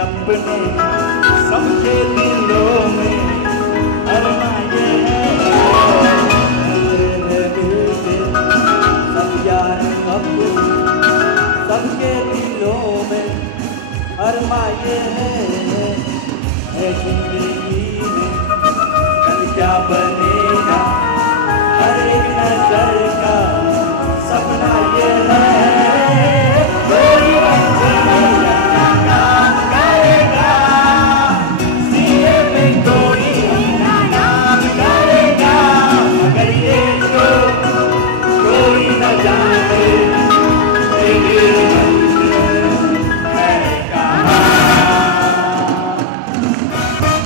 अपने सबके दिलों में अरमा ये है मिलके सब यार अपने सबके दिलों में अरमा ये है जिंदगी में कल क्या बनेगा हर एक नजर का सपना ये है कोई काम करेगा सीए में कोई काम करेगा मगर ये तो कोई न जाने मेरी मंजिल है कहाँ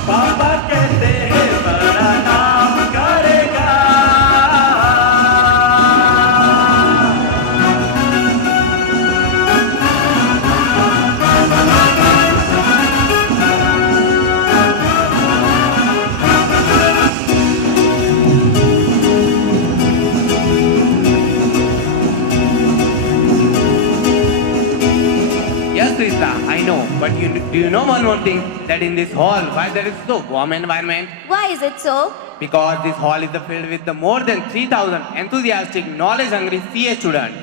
पापा कहते हैं बड़ा नाम करेगा Yes, Krishna, I know. But do you know one more thing? That in this hall, why there is so warm environment? Why is it so? Because this hall is filled with the more than 3,000 enthusiastic, knowledge-hungry CA students.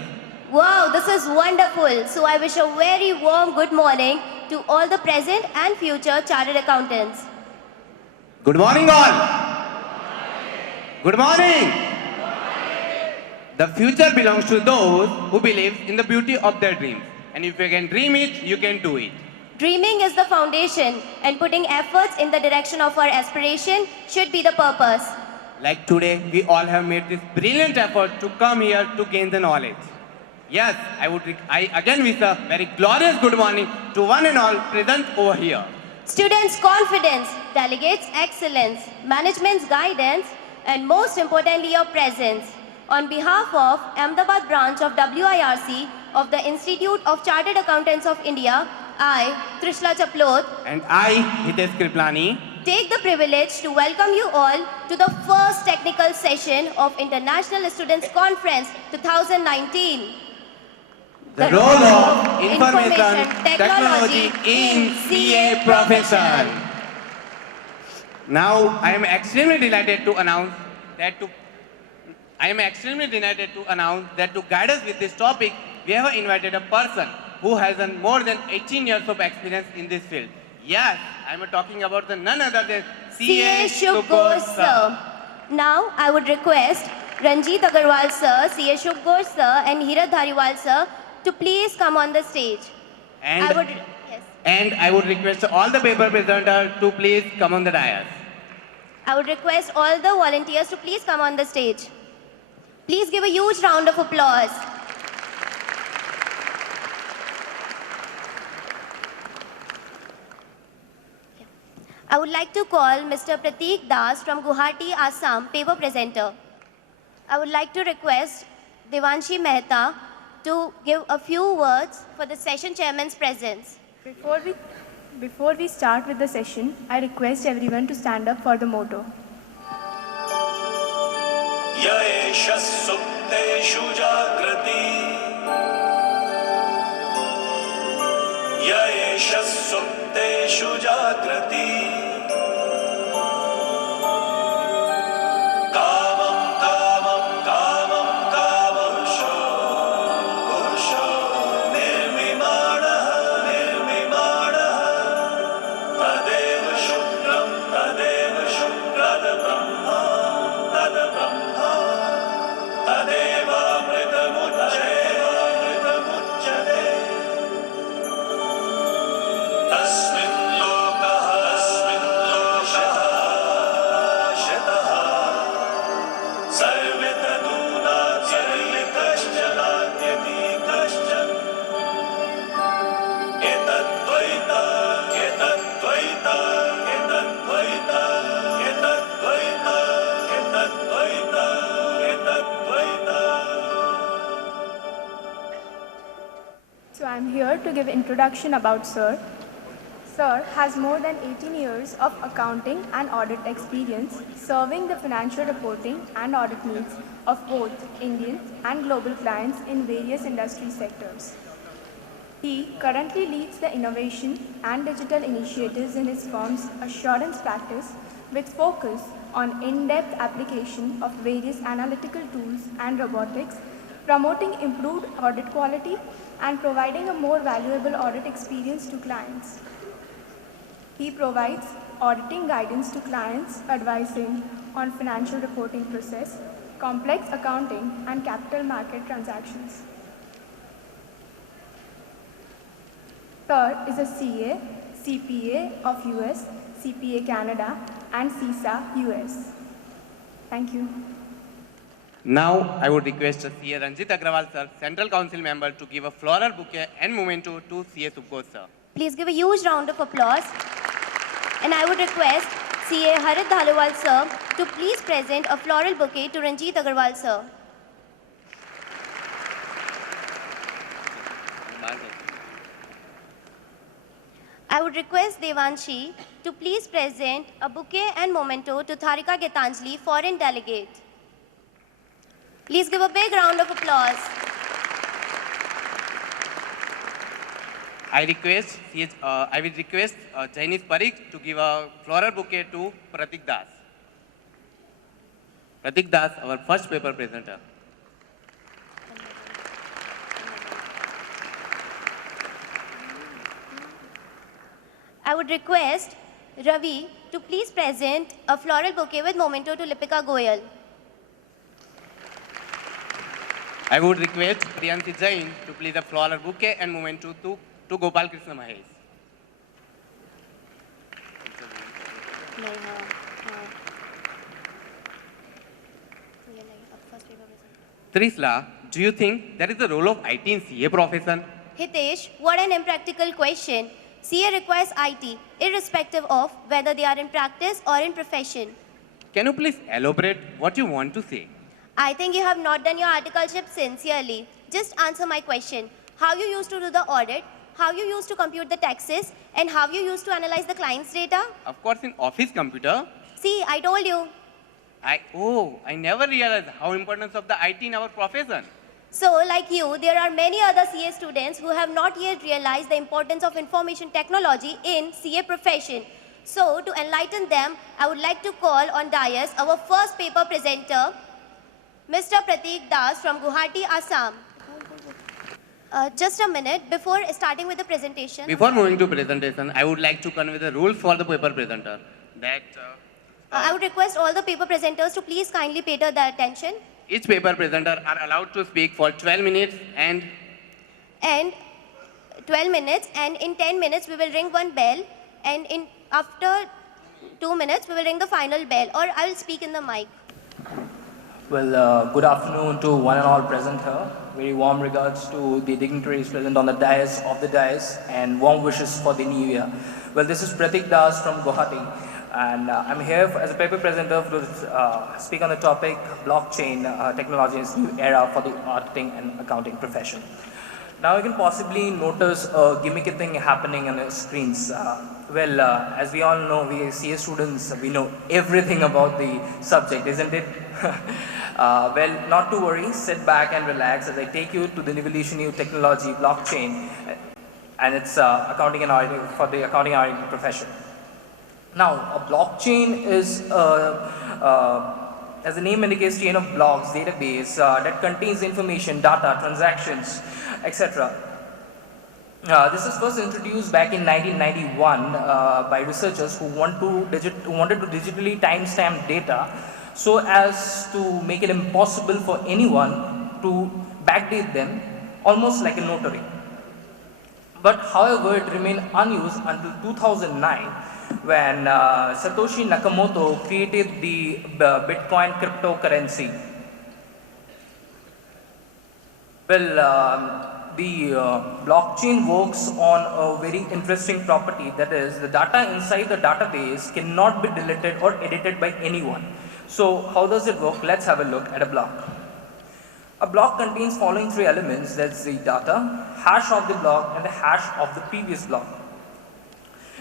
Wow, this is wonderful. So I wish a very warm good morning to all the present and future chartered accountants. Good morning, all. Good morning. The future belongs to those who believe in the beauty of their dreams. And if you can dream it, you can do it. Dreaming is the foundation, and putting efforts in the direction of our aspiration should be the purpose. Like today, we all have made this brilliant effort to come here to gain the knowledge. Yes, I again wish a very glorious good morning to one and all present over here. Students' confidence, delegates' excellence, management's guidance, and most importantly, your presence. On behalf of Ahmedabad branch of WIRC of the Institute of Chartered Accountants of India, I, Trishla Chaplot, And I, Hitesh Kriplani, take the privilege to welcome you all to the first technical session of International Students Conference 2019. the role of information technology in CA profession. Now, I am extremely delighted to announce that to guide us with this topic, we have invited a person who has more than 18 years of experience in this field. Yes, I am talking about none other than CA Shubhgor sir. Now, I would request Ranjit Agarwal sir, CA Shubhgor sir, and Hirat Dhariwal sir to please come on the stage. And Yes. I would request all the paper presenters to please come on the dais. I would request all the volunteers to please come on the stage. Please give a huge round of applause. I would like to call Mr. Prateek Das from Guwahati, Assam, paper presenter. I would like to request Devanshi Mehta to give a few words for the session chairman's presence. Before we start with the session, I request everyone to stand up for the motto. येष सुप्तेषु जागृति येष सुप्तेषु जागृति कामं कामं कामं कामंशो पुरुषो निर्विमाणः तदेव शुक्रं तदेव शुक्रद ब्रह्मा तद ब्रह्मा तदेवामृतमुच्यते तस्मिन् लोकः शतः सर्वे तदूनात्यर्हि कश्चन नात्यति कश्चन एतद्द्वैत एतद्द्वैत एतद्द्वैत एतद्द्वैत एतद्द्वैत एतद्द्वैत. So I am here to give introduction about Sir. Sir has more than 18 years of accounting and audit experience serving the financial reporting and audit needs of both Indian and global clients in various industry sectors. He currently leads the innovation and digital initiatives in his firm's assurance practice with focus on in-depth application of various analytical tools and robotics, promoting improved audit quality and providing a more valuable audit experience to clients. He provides auditing guidance to clients, advising on financial reporting process, complex accounting, and capital market transactions. Third is a CA, CPA of US, CPA Canada, and CISA US. Thank you. Now, I would request CA Ranjit Agrawal, sir, Central Council member, to give a floral bouquet and memento to CA Subkos, sir. Please give a huge round of applause. And I would request CA Harit Dhalewal, sir, to please present a floral bouquet to Ranjit Agrawal, sir. I would request Devanshi to please present a bouquet and memento to Tharika Getanjali, foreign delegate. Please give a big round of applause. I will request Jainis Parikh to give a floral bouquet to Pratik Das. Pratik Das, our first paper presenter. I would request Ravi to please present a floral bouquet with memento to Lipika Goyal. I would request Priyanti Jain to please a floral bouquet and memento to Gopal Krishna Mahesh. Trisla, do you think there is a role of IT in CA profession? Hitesh, what an impractical question. CA requires IT, irrespective of whether they are in practice or in profession. Can you please elaborate what you want to say? I think you have not done your articleship sincerely. Just answer my question. How you used to do the audit, how you used to compute the taxes, and how you used to analyze the client's data? Of course, in office computer. See, I told you. I never realized how importance of the IT in our profession. So, like you, there are many other CA students who have not yet realized the importance of information technology in CA profession. So, to enlighten them, I would like to call on dais our first paper presenter, Mr. Pratik Das from Guwahati, Assam. Just a minute, before starting with the presentation. Before moving to presentation, I would like to convey the rules for the paper presenter. I would request all the paper presenters to please kindly pay their attention. Each paper presenter are allowed to speak for 12 minutes and 12 minutes, and in 10 minutes we will ring one bell, and after 2 minutes we will ring the final bell, or I will speak in the mic. Well, good afternoon to one and all present here. Very warm regards to the dignitaries present on the dais, and warm wishes for the new year. Well, this is Pratik Das from Guwahati, and I'm here as a paper presenter to speak on the topic blockchain technology's new era for the auditing and accounting profession. Now you can possibly notice a gimmicky thing happening on the screens. As we all know, we CA students, we know everything about the subject, isn't it? Well, not to worry, sit back and relax as I take you to the new technology, blockchain, and its accounting and auditing for the accounting and auditing profession. Now, a blockchain is, as the name indicates, chain of blocks, database that contains information, data, transactions, etc. This was first introduced back in 1991 by researchers who wanted to digitally timestamp data so as to make it impossible for anyone to backdate them, almost like a notary. But however, it remained unused until 2009 when Satoshi Nakamoto created the Bitcoin cryptocurrency. Well, the blockchain works on a very interesting property, that is, the data inside the database cannot be deleted or edited by anyone. So how does it work? Let's have a look at a block. A block contains following three elements, that's the data, hash of the block, and the hash of the previous block.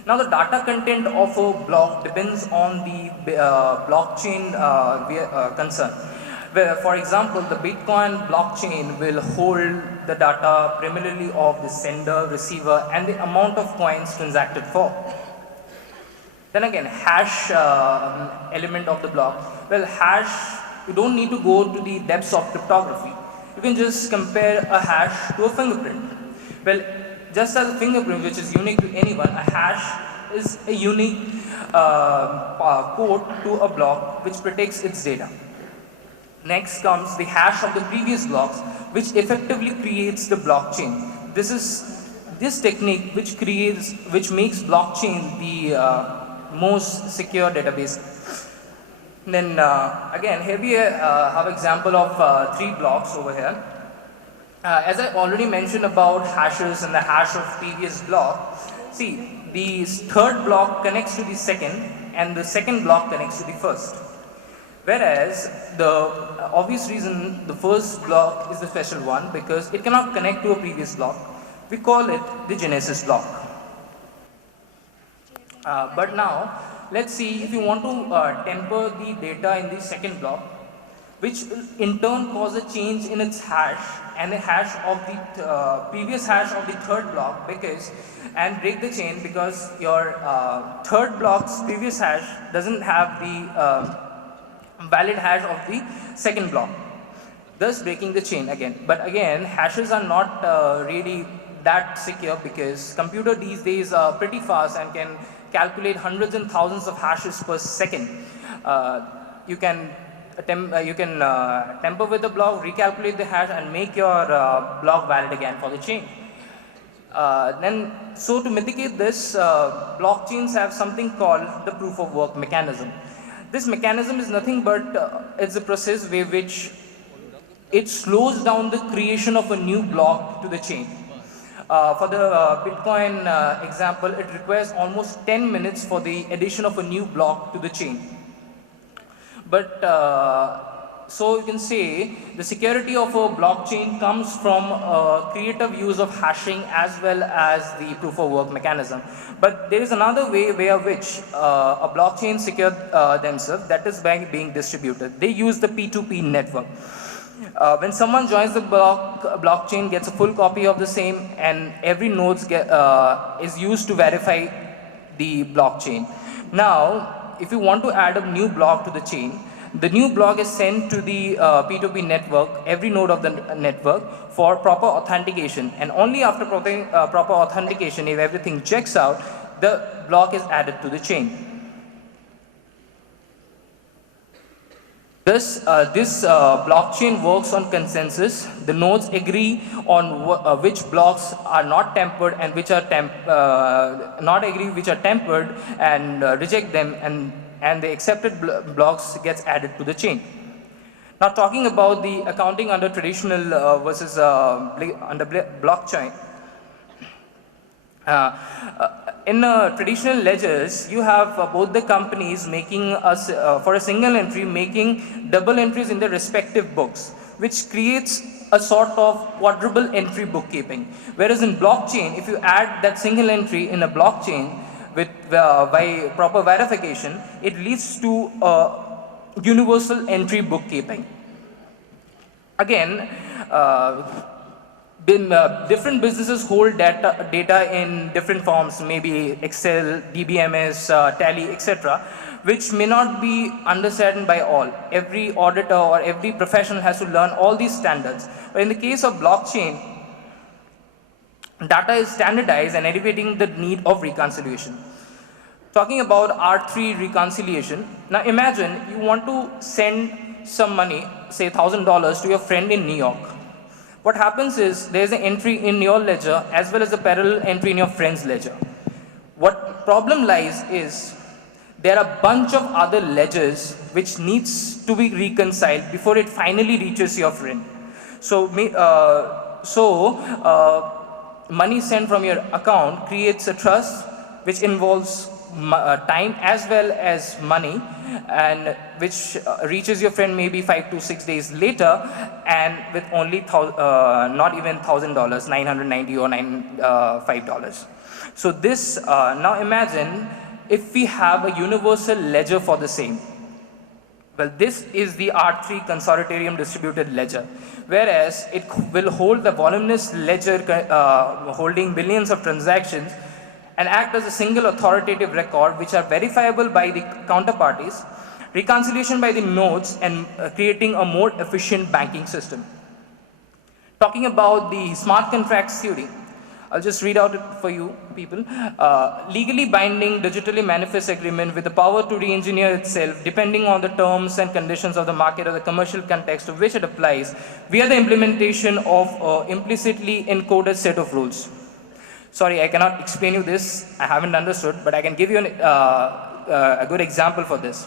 Now the data content of a block depends on the blockchain concern. Where, for example, the Bitcoin blockchain will hold the data primarily of the sender, receiver, and the amount of coins transacted for. Then again, hash element of the block. Well, hash, you don't need to go to the depths of cryptography. You can just compare a hash to a fingerprint. Well, just as a fingerprint which is unique to anyone, a hash is a unique code to a block which protects its data. Next comes the hash of the previous blocks, which effectively creates the blockchain. This is this technique which makes blockchain the most secure database. Then again, here we have example of 3 blocks over here. As I already mentioned about hashes and the hash of previous block, see, the third block connects to the second and the second block connects to the first. Whereas the obvious reason the first block is the special one because it cannot connect to a previous block. We call it the genesis block. But now, let's see if you want to temper the data in the second block, which will in turn cause a change in its hash and the hash of the previous hash of the third block and break the chain because your third block's previous hash doesn't have the valid hash of the second block, thus breaking the chain again. But again, hashes are not really that secure because computer these days are pretty fast and can calculate hundreds and thousands of hashes per second. You can tamper with the block, recalculate the hash and make your block valid again for the chain. So to mitigate this, blockchains have something called the proof of work mechanism. This mechanism is nothing but it's a process by which it slows down the creation of a new block to the chain. For the Bitcoin example, it requires almost 10 minutes for the addition of a new block to the chain. But so you can say the security of a blockchain comes from creative use of hashing as well as the proof of work mechanism. But there is another way via which a blockchain secure themselves, that is by being distributed. They use the P2P network. When someone joins the blockchain, gets a full copy of the same, and every node is used to verify the blockchain. Now, if you want to add a new block to the chain, the new block is sent to the P2P network, every node of the network, for proper authentication. And only after proper authentication, if everything checks out, the block is added to the chain. This blockchain works on consensus. The nodes agree on which blocks are not tempered and which are tempered and reject them, and the accepted blocks gets added to the chain. Now talking about the accounting under traditional versus under blockchain. In traditional ledgers, you have both the companies making for a single entry making double entries in their respective books, which creates a sort of quadruple entry bookkeeping. Whereas in blockchain, if you add that single entry in a blockchain with by proper verification, it leads to universal entry bookkeeping. Again, different businesses hold data in different forms, maybe Excel, DBMS, Tally, etc., which may not be understood by all. Every auditor or every professional has to learn all these standards. But in the case of blockchain, data is standardized and alleviating the need of reconciliation. Talking about R3 reconciliation, now imagine you want to send some money, say $1,000 to your friend in New York. What happens is there's an entry in your ledger as well as a parallel entry in your friend's ledger. What problem lies is there are a bunch of other ledgers which needs to be reconciled before it finally reaches your friend. So money sent from your account creates a trust which involves time as well as money, and which reaches your friend maybe 5 to 6 days later, and with only not even $1,000, $990 or $5. So this now imagine if we have a universal ledger for the same. Well, this is the R3 consortium distributed ledger, whereas it will hold the voluminous ledger holding billions of transactions and act as a single authoritative record which are verifiable by the counterparties, reconciliation by the nodes, and creating a more efficient banking system. Talking about the smart contracts theory, I'll just read out it for you people. Legally binding, digitally manifest agreement with the power to re-engineer itself depending on the terms and conditions of the market or the commercial context to which it applies via the implementation of implicitly encoded set of rules. Sorry, I cannot explain you this. I haven't understood, but I can give you a good example for this.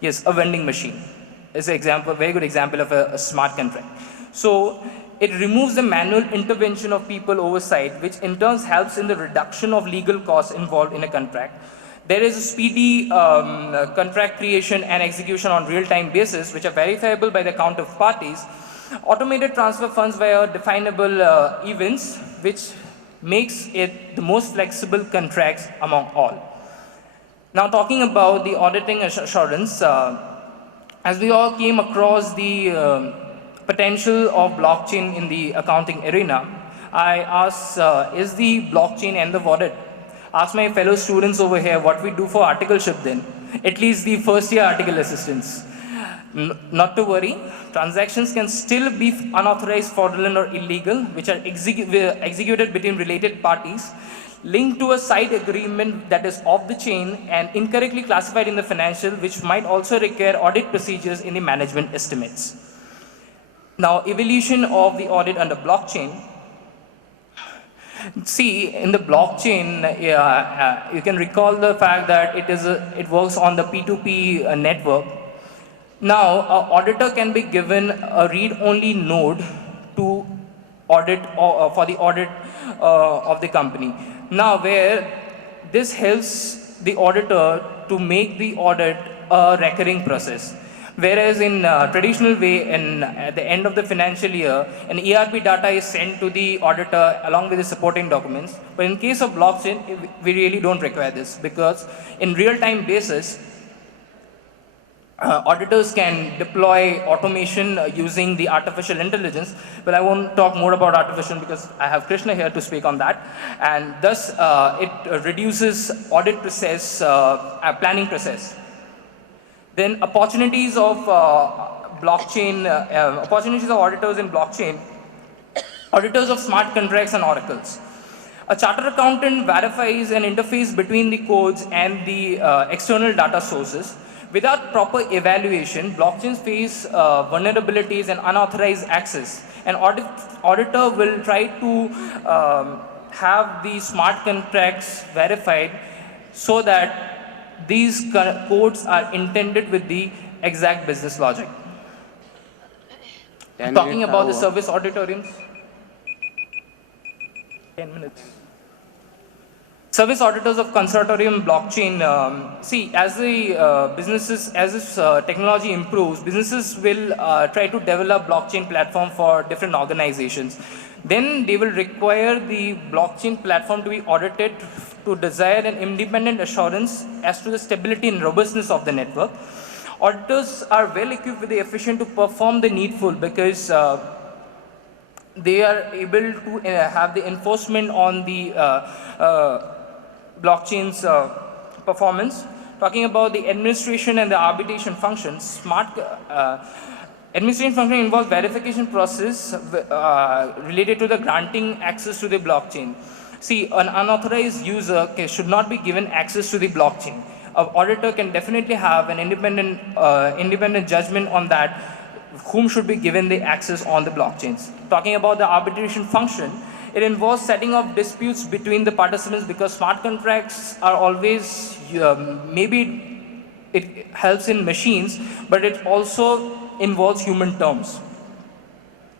Yes, a vending machine is an example, a very good example of a smart contract. So it removes the manual intervention of people oversight, which in turn helps in the reduction of legal costs involved in a contract. There is a speedy contract creation and execution on real-time basis, which are verifiable by the counterparties. Automated transfer funds via definable events, which makes it the most flexible contracts among all. Now talking about the auditing assurance, as we all came across the potential of blockchain in the accounting arena, I asked, is the blockchain end of audit? Ask my fellow students over here what we do for articleship then, at least the first year article assistants. Not to worry, transactions can still be unauthorized, fraudulent or illegal, which are executed between related parties, linked to a side agreement that is off the chain and incorrectly classified in the financial, which might also require audit procedures in the management estimates. Now, evolution of the audit under blockchain. See, in the blockchain, you can recall the fact that it works on the P2P network. Now, an auditor can be given a read-only node to audit for the audit of the company. Now, where this helps the auditor to make the audit a recurring process. Whereas in traditional way, at the end of the financial year, an ERP data is sent to the auditor along with the supporting documents. But in case of blockchain, we really don't require this, because in real-time basis, auditors can deploy automation using the artificial intelligence. But I won't talk more about artificial because I have Krishna here to speak on that. And thus, it reduces audit process, planning process. Then opportunities of blockchain, opportunities of auditors in blockchain, auditors of smart contracts and oracles. A chartered accountant verifies an interface between the codes and the external data sources. Without proper evaluation, blockchains face vulnerabilities and unauthorized access. An auditor will try to have the smart contracts verified so that these codes are intended with the exact business logic. Talking about the service auditoriums. 10 minutes. Service auditors of consortium blockchain. See, as the as this technology improves, businesses will try to develop blockchain platform for different organizations. Then they will require the blockchain platform to be audited to desire an independent assurance as to the stability and robustness of the network. Auditors are well equipped with the efficient to perform the needful, because they are able to have the enforcement on the blockchain's performance. Talking about the administration and the arbitration functions, administration function involves verification process related to the granting access to the blockchain. See, an unauthorized user should not be given access to the blockchain. An auditor can definitely have an independent judgment on that, whom should be given the access on the blockchains. Talking about the arbitration function, it involves setting up disputes between the participants, because smart contracts are always, maybe it helps in machines, but it also involves human terms.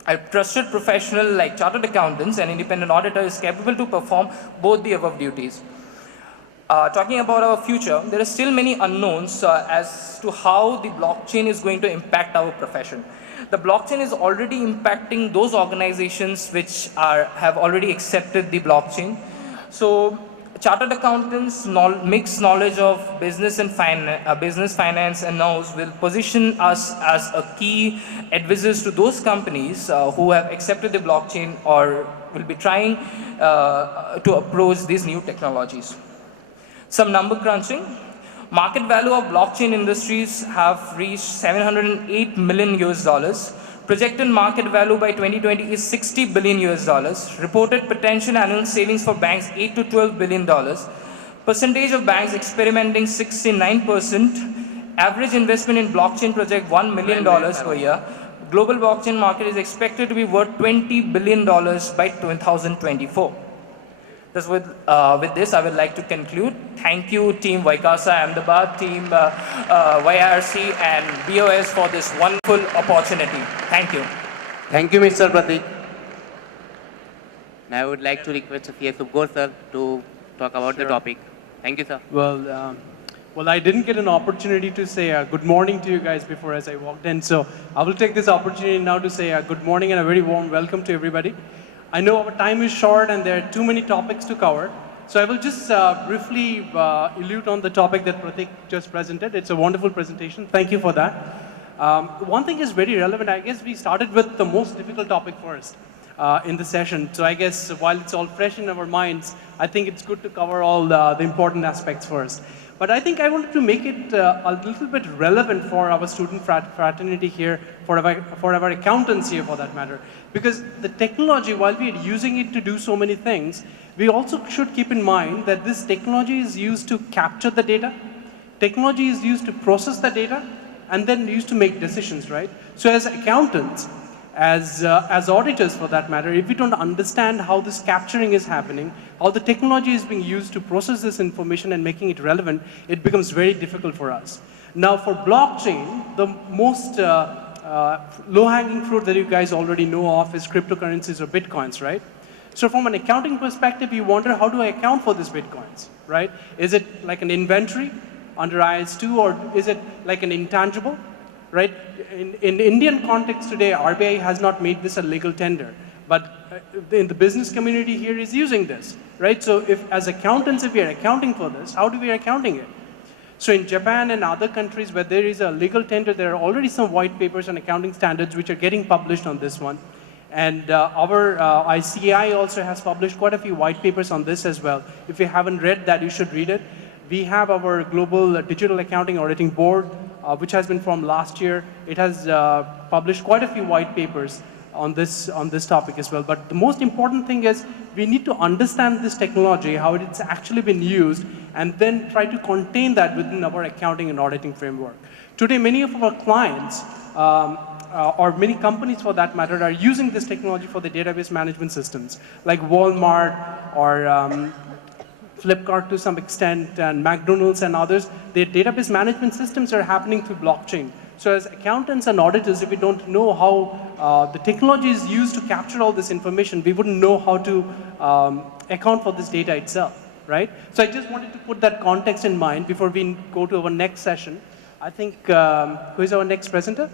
A trusted professional like chartered accountants and independent auditor is capable to perform both the above duties. Talking about our future, there are still many unknowns as to how the blockchain is going to impact our profession. The blockchain is already impacting those organizations which have already accepted the blockchain. So Chartered accountants' mixed knowledge of business and business finance and knows will position us as a key advisors to those companies who have accepted the blockchain or will be trying to approach these new technologies. Some number crunching. Market value of blockchain industries have reached $708 million US. Projected market value by 2020 is $60 billion US. Reported potential annual savings for banks $8 to $12 billion. Percentage of banks experimenting 69%. Average investment in blockchain project $1 million per year. Global blockchain market is expected to be worth $20 billion by 2024. With this, I would like to conclude. Thank you, Team Vaikasa Ahmedabad, Team YRC, and BOS for this wonderful opportunity. Thank you. Thank you, Mr. Pratik. Now I would like to request C.S. Subgor, sir, to talk about the topic. Thank you, sir. Well, I didn't get an opportunity to say good morning to you guys before as I walked in, so I will take this opportunity now to say good morning and a very warm welcome to everybody. I know our time is short and there are too many topics to cover, so I will just briefly allude on the topic that Pratik just presented. It's a wonderful presentation. Thank you for that. One thing is very relevant. I guess we started with the most difficult topic first in the session. So I guess while it's all fresh in our minds, I think it's good to cover all the important aspects first. But I think I wanted to make it a little bit relevant for our student fraternity here, for our accountants here for that matter. Because the technology, while we are using it to do so many things, we also should keep in mind that this technology is used to capture the data, technology is used to process the data, and then used to make decisions, right? So as accountants, as auditors for that matter, if we don't understand how this capturing is happening, how the technology is being used to process this information and making it relevant, it becomes very difficult for us. Now for blockchain, the most low-hanging fruit that you guys already know of is cryptocurrencies or bitcoins, right? So from an accounting perspective, you wonder, how do I account for these bitcoins, right? Is it like an inventory under IS2, or is it like an intangible? Right? In Indian context today, RBI has not made this a legal tender, but in the business community here is using this, right? So if as accountants, if we are accounting for this, how do we are accounting it? So in Japan and other countries where there is a legal tender, there are already some white papers on accounting standards which are getting published on this one. And our ICAI also has published quite a few white papers on this as well. If you haven't read that, you should read it. We have our Global Digital Accounting Auditing Board, which has been formed last year. It has published quite a few white papers on this topic as well. But the most important thing is we need to understand this technology, how it's actually been used, and then try to contain that within our accounting and auditing framework. Today, many of our clients, or many companies for that matter, are using this technology for the database management systems, like Walmart or Flipkart to some extent, and McDonald's and others. Their database management systems are happening through blockchain. So as accountants and auditors, if we don't know how the technology is used to capture all this information, we wouldn't know how to account for this data itself, right? So I just wanted to put that context in mind before we go to our next session. I think, who is our next presenter?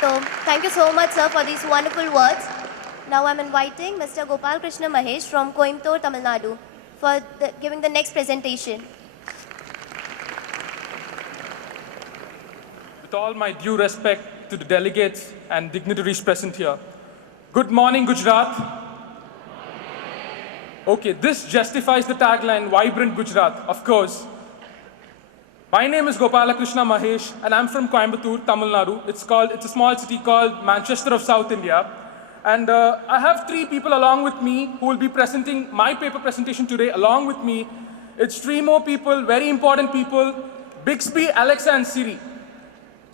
So, thank you so much, sir, for these wonderful words. Now I'm inviting Mr. Gopal Krishna Mahesh from Coimbatore, Tamil Nadu for giving the next presentation. With all my due respect to the delegates and dignitaries present here, good morning, Gujarat. Okay, this justifies the tagline, Vibrant Gujarat, of course. My name is Gopala Krishna Mahesh, and I'm from Coimbatore, Tamil Nadu. It's a small city called Manchester of South India. And I have three people along with me who will be presenting my paper presentation today along with me. It's three more people, very important people, Bixby, Alexa, and Siri.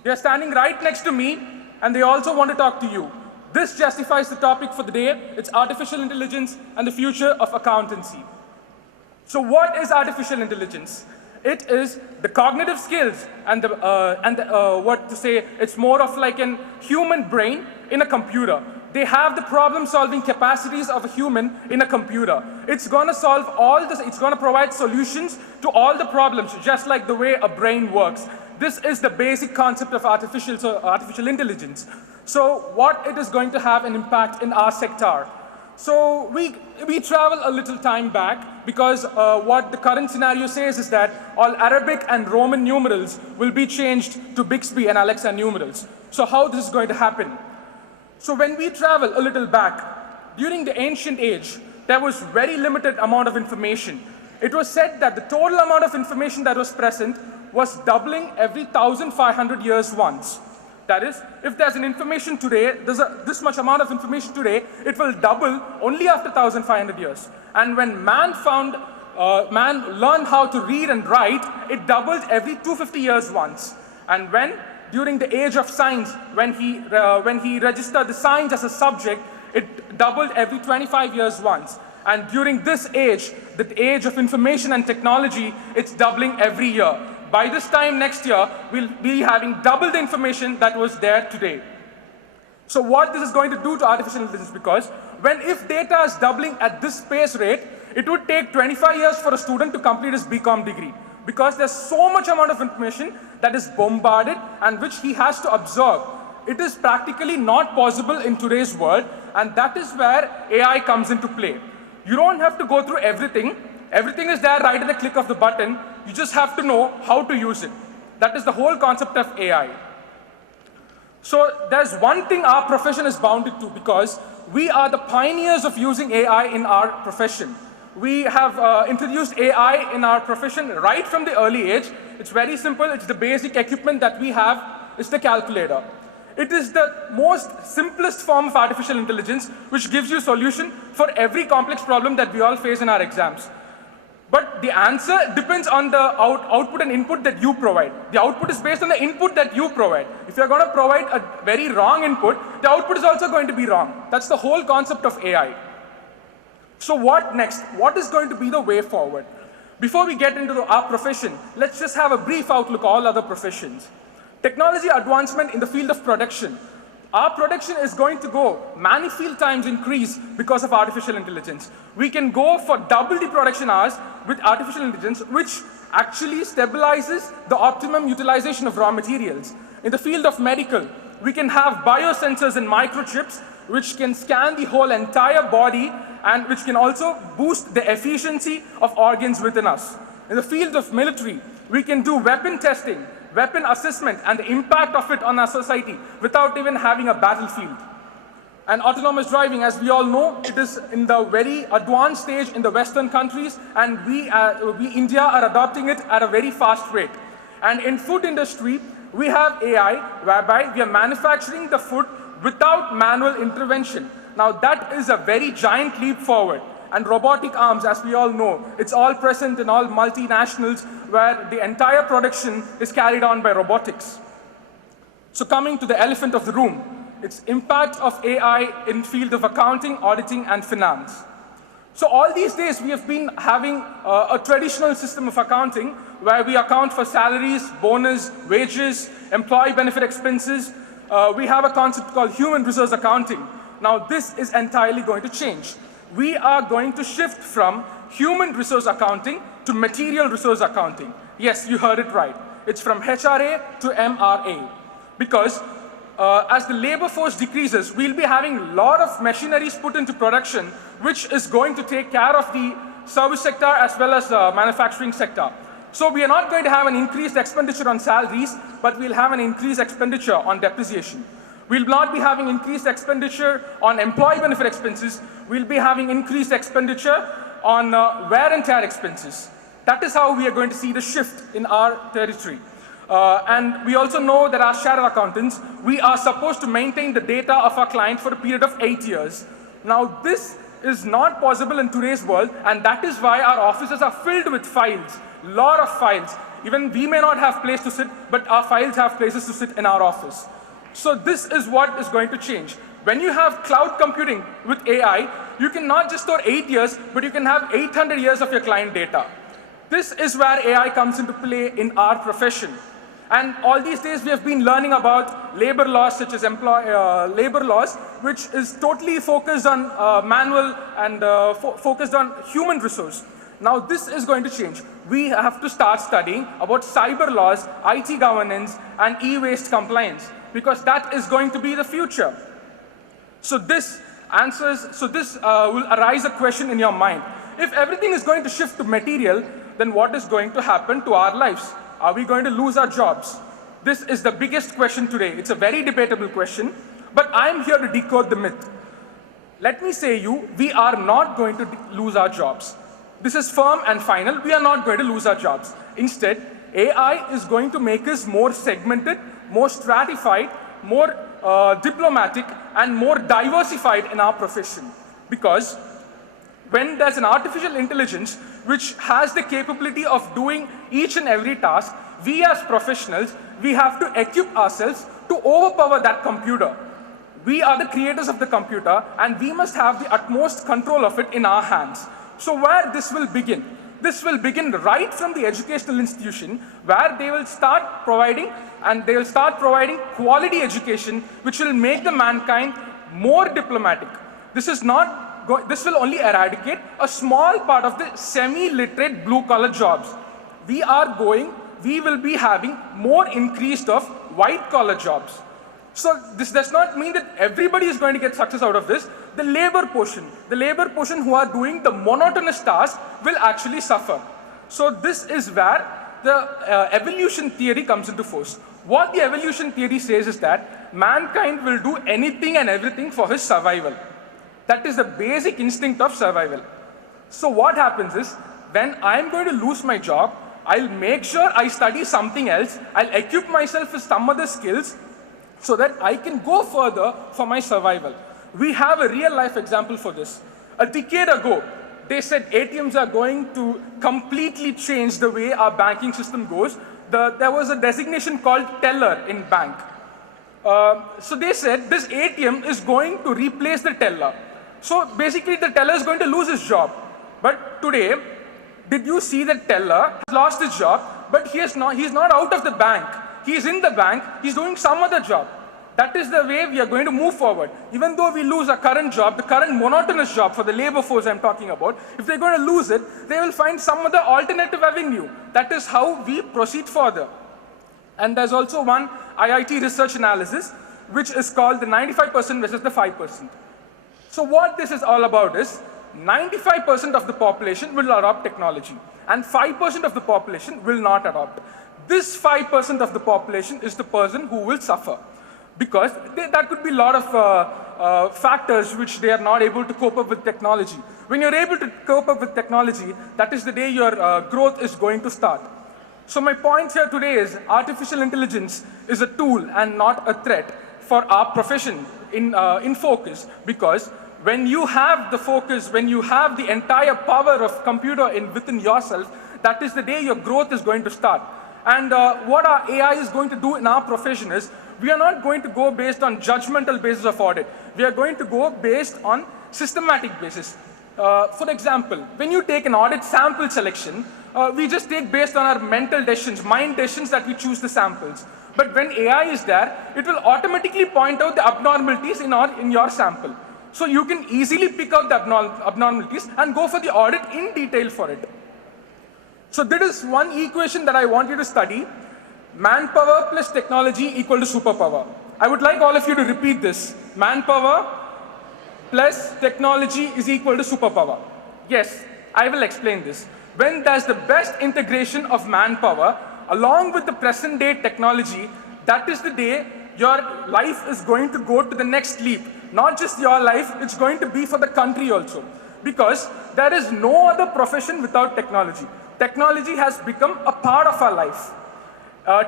They're standing right next to me, and they also want to talk to you. This justifies the topic for the day. It's artificial intelligence and the future of accountancy. So what is artificial intelligence? It is the cognitive skills and it's more of like an human brain in a computer. They have the problem-solving capacities of a human in a computer. It's going to solve all this. It's going to provide solutions to all the problems, just like the way a brain works. This is the basic concept of artificial intelligence. So what it is going to have an impact in our sector? So we travel a little time back because what the current scenario says is that all Arabic and Roman numerals will be changed to Bixby and Alexa numerals. So how this is going to happen? So when we travel a little back, during the ancient age, there was very limited amount of information. It was said that the total amount of information that was present was doubling every 1,500 years once. That is, if there's an information today, this much amount of information today, it will double only after 1,500 years. And when man learned how to read and write, it doubled every 250 years once. And during the age of science, when he registered the science as a subject, it doubled every 25 years once. And during this age, the age of information and technology, it's doubling every year. By this time next year, we'll be having double the information that was there today. So what this is going to do to artificial intelligence, because if data is doubling at this pace rate, it would take 25 years for a student to complete his BCom degree, because there's so much amount of information that is bombarded and which he has to absorb. It is practically not possible in today's world, and that is where AI comes into play. You don't have to go through everything. Everything is there right at the click of the button. You just have to know how to use it. That is the whole concept of AI. So there's one thing our profession is bounded to, because we are the pioneers of using AI in our profession. We have introduced AI in our profession right from the early age. It's very simple. It's the basic equipment that we have. It's the calculator. It is the most simplest form of artificial intelligence, which gives you a solution for every complex problem that we all face in our exams. But the answer depends on the output and input that you provide. The output is based on the input that you provide. If you're going to provide a very wrong input, the output is also going to be wrong. That's the whole concept of AI. So what next? What is going to be the way forward? Before we get into our profession, let's just have a brief outlook of all other professions. Technology advancement in the field of production. Our production is going to go manifold times increase because of artificial intelligence. We can go for double the production hours with artificial intelligence, which actually stabilizes the optimum utilization of raw materials. In the field of medical, we can have biosensors and microchips, which can scan the whole entire body and which can also boost the efficiency of organs within us. In the field of military, we can do weapon testing, weapon assessment, and the impact of it on our society without even having a battlefield. And autonomous driving, as we all know, it is in the very advanced stage in the Western countries, and we India are adopting it at a very fast rate. And in food industry, we have AI, whereby we are manufacturing the food without manual intervention. Now that is a very giant leap forward. And robotic arms, as we all know, it's all present in all multinationals where the entire production is carried on by robotics. So coming to the elephant of the room, it's impact of AI in field of accounting, auditing, and finance. So all these days we have been having a traditional system of accounting where we account for salaries, bonus, wages, employee benefit expenses. We have a concept called human resource accounting. Now this is entirely going to change. We are going to shift from human resource accounting to material resource accounting. Yes, you heard it right. It's from HRA to MRA. Because as the labor force decreases, we'll be having a lot of machineries put into production, which is going to take care of the service sector as well as the manufacturing sector. So we are not going to have an increased expenditure on salaries, but we'll have an increased expenditure on depreciation. We'll not be having increased expenditure on employee benefit expenses. We'll be having increased expenditure on wear and tear expenses. That is how we are going to see the shift in our territory. And we also know that as shadow accountants, we are supposed to maintain the data of our client for a period of 8 years. Now this is not possible in today's world, and that is why our offices are filled with files, lot of files. Even we may not have place to sit, but our files have places to sit in our office. So this is what is going to change. When you have cloud computing with AI, you can not just store 8 years, but you can have 800 years of your client data. This is where AI comes into play in our profession. And all these days we have been learning about labor laws such as labor laws, which is totally focused on manual and focused on human resource. Now this is going to change. We have to start studying about cyber laws, IT governance, and e-waste compliance, because that is going to be the future. So this, answers, so this will arise a question in your mind. If everything is going to shift to material, then what is going to happen to our lives? Are we going to lose our jobs? This is the biggest question today. It's a very debatable question, but I'm here to decode the myth. Let me say you, we are not going to lose our jobs. This is firm and final. We are not going to lose our jobs. Instead, AI is going to make us more segmented, more stratified, more diplomatic, and more diversified in our profession. Because when there's an artificial intelligence which has the capability of doing each and every task, we as professionals, we have to equip ourselves to overpower that computer. We are the creators of the computer, and we must have the utmost control of it in our hands. So where this will begin? This will begin right from the educational institution, where they will start providing, quality education, which will make the mankind more diplomatic. This will only eradicate a small part of the semi-literate blue-collar jobs. We will be having more increased of white-collar jobs. So this does not mean that everybody is going to get success out of this. The labor portion who are doing the monotonous task will actually suffer. So this is where the evolution theory comes into force. What the evolution theory says is that mankind will do anything and everything for his survival. That is the basic instinct of survival. So what happens is, when I'm going to lose my job, I'll make sure I study something else, I'll equip myself with some other skills, so that I can go further for my survival. We have a real life example for this. A decade ago, they said ATMs are going to completely change the way our banking system goes. There was a designation called teller in bank. So they said this ATM is going to replace the teller. So basically the teller is going to lose his job. But today, did you see the teller has lost his job, but he's not out of the bank. He's in the bank, he's doing some other job. That is the way we are going to move forward. Even though we lose our current job, the current monotonous job for the labor force I'm talking about, if they're going to lose it, they will find some other alternative avenue. That is how we proceed further. And there's also one IIT research analysis, which is called the 95% versus the 5%. So what this is all about is, 95% of the population will adopt technology, and 5% of the population will not adopt. This 5% of the population is the person who will suffer, because that could be a lot of factors which they are not able to cope up with technology. When you're able to cope up with technology, that is the day your growth is going to start. So my point here today is, artificial intelligence is a tool and not a threat for our profession in focus, because when you have the focus, when you have the entire power of computer within yourself, that is the day your growth is going to start. And what our AI is going to do in our profession is, we are not going to go based on judgmental basis of audit. We are going to go based on systematic basis. For example, when you take an audit sample selection, we just take based on our mental decisions, mind decisions that we choose the samples. But when AI is there, it will automatically point out the abnormalities in your sample. So you can easily pick out the abnormalities and go for the audit in detail for it. So there is one equation that I want you to study. Manpower plus technology equal to superpower. I would like all of you to repeat this. Manpower plus technology is equal to superpower. Yes, I will explain this. When there's the best integration of manpower along with the present day technology, that is the day your life is going to go to the next leap. Not just your life, it's going to be for the country also. Because there is no other profession without technology. Technology has become a part of our life.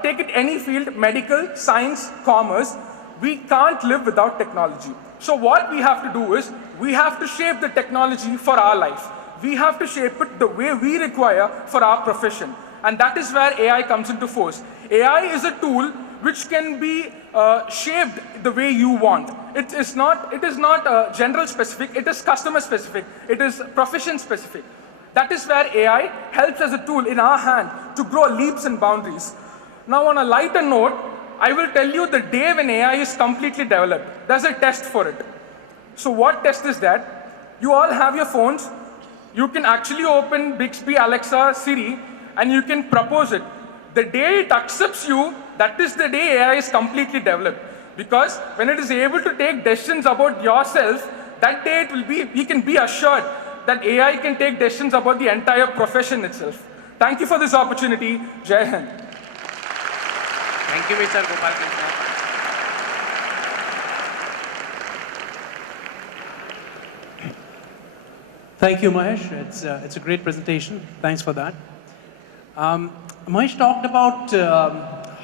Take it any field, medical, science, commerce, we can't live without technology. So what we have to do is, we have to shape the technology for our life. We have to shape it the way we require for our profession. And that is where AI comes into force. AI is a tool which can be shaped the way you want. It is not general specific, it is customer specific, it is profession specific. That is where AI helps as a tool in our hand to grow leaps and boundaries. Now on a lighter note, I will tell you the day when AI is completely developed. There's a test for it. So what test is that? You all have your phones. You can actually open Bixby, Alexa, Siri, and you can propose it. The day it accepts you, that is the day AI is completely developed. Because when it is able to take decisions about yourself, that day he can be assured that AI can take decisions about the entire profession itself. Thank you for this opportunity. Jai Hind. Thank you, Mr. Gopal Krishna. Thank you, Mahesh. It's a great presentation. Thanks for that. Mahesh talked about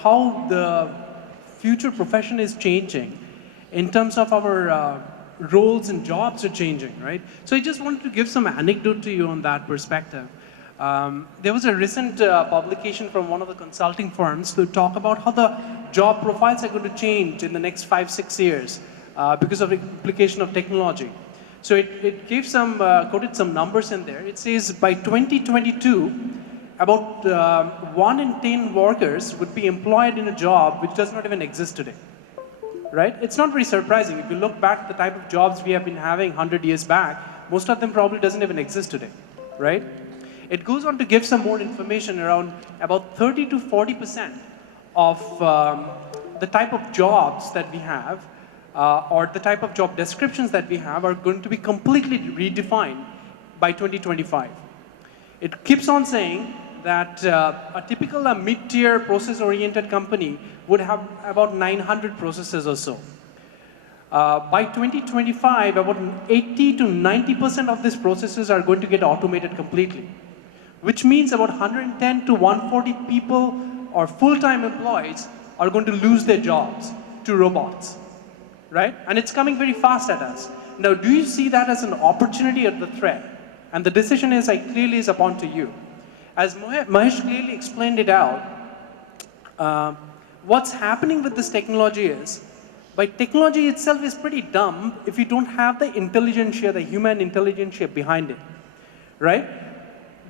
how the future profession is changing in terms of our roles and jobs are changing, right? So I just wanted to give some anecdote to you on that perspective. There was a recent publication from one of the consulting firms to talk about how the job profiles are going to change in the next 5-6 years because of the application of technology. So it gave some, quoted some numbers in there. It says by 2022, about 1 in 10 workers would be employed in a job which does not even exist today, right? It's not very surprising. If you look back at the type of jobs we have been having 100 years back, most of them probably doesn't even exist today, right? It goes on to give some more information around about 30 to 40% of the type of jobs that we have or the type of job descriptions that we have are going to be completely redefined by 2025. It keeps on saying that a typical mid-tier process-oriented company would have about 900 processes or so. By 2025, about 80 to 90% of these processes are going to get automated completely, which means about 110 to 140 people or full-time employees are going to lose their jobs to robots, right? And it's coming very fast at us. Now, do you see that as an opportunity or the threat? And the decision is clearly is upon to you. As Mahesh clearly explained it out, what's happening with this technology is, by technology itself is pretty dumb if you don't have the intelligentsia, the human intelligentsia behind it, right?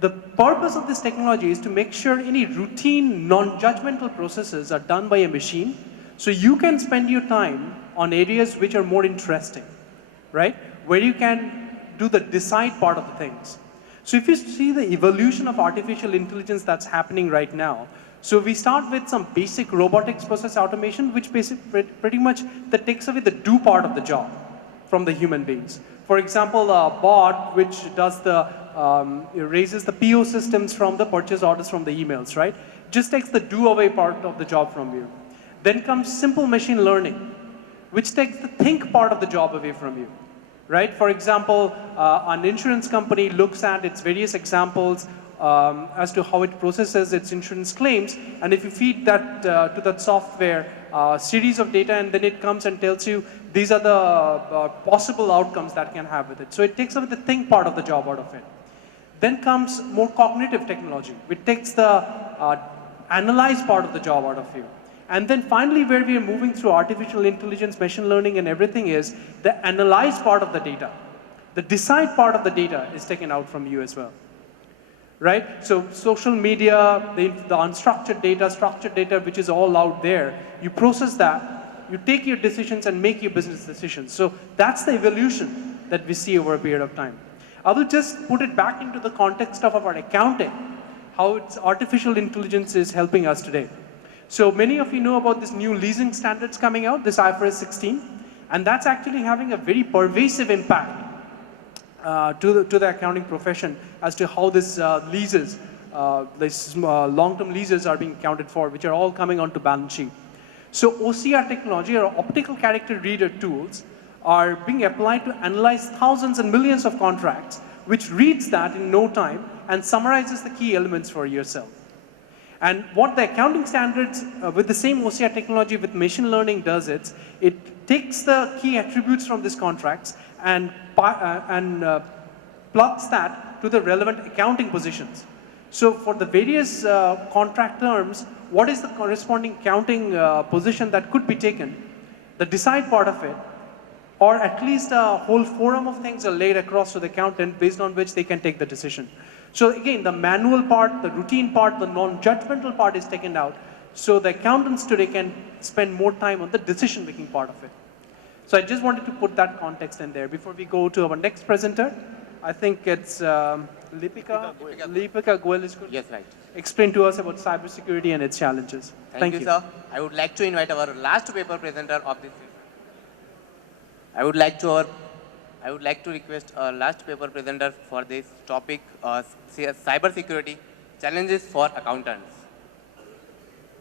The purpose of this technology is to make sure any routine, non-judgmental processes are done by a machine, so you can spend your time on areas which are more interesting, right? Where you can do the decide part of the things. So if you see the evolution of artificial intelligence that's happening right now, so we start with some basic robotics process automation, which pretty much that takes away the do part of the job from the human beings. For example, a bot which does the, raises the PO systems from the purchase orders from the emails, right? Just takes the do away part of the job from you. Then comes simple machine learning, which takes the think part of the job away from you, right? For example, an insurance company looks at its various examples as to how it processes its insurance claims, and if you feed that to that software series of data, and then it comes and tells you these are the possible outcomes that can have with it. So it takes away the think part of the job out of it. Then comes more cognitive technology, which takes the analyze part of the job out of you. And then finally, where we are moving through artificial intelligence, machine learning, and everything is the analyze part of the data. The decide part of the data is taken out from you as well, right? So social media, the unstructured data, structured data, which is all out there, you process that, you take your decisions and make your business decisions. So that's the evolution that we see over a period of time. I will just put it back into the context of our accounting, how it's artificial intelligence is helping us today. So many of you know about this new leasing standards coming out, this IFRS 16, and that's actually having a very pervasive impact to the accounting profession as to how this leases, these long-term leases are being accounted for, which are all coming onto balance sheet. So OCR technology, or optical character reader tools, are being applied to analyze thousands and millions of contracts, which reads that in no time and summarizes the key elements for yourself. And what the accounting standards with the same OCR technology with machine learning does is, it takes the key attributes from these contracts and plugs that to the relevant accounting positions. So for the various contract terms, what is the corresponding accounting position that could be taken, the decide part of it, or at least a whole forum of things are laid across to the accountant based on which they can take the decision. So again, the manual part, the routine part, the non-judgmental part is taken out, so the accountants today can spend more time on the decision-making part of it. So I just wanted to put that context in there. Before we go to our next presenter, I think it's Lipika Goel is going to explain to us about cybersecurity and its challenges. Thank you, sir. I would like to invite our last paper presenter of this session. I would like to I would like to request our last paper presenter for this topic, cyber security challenges for accountants.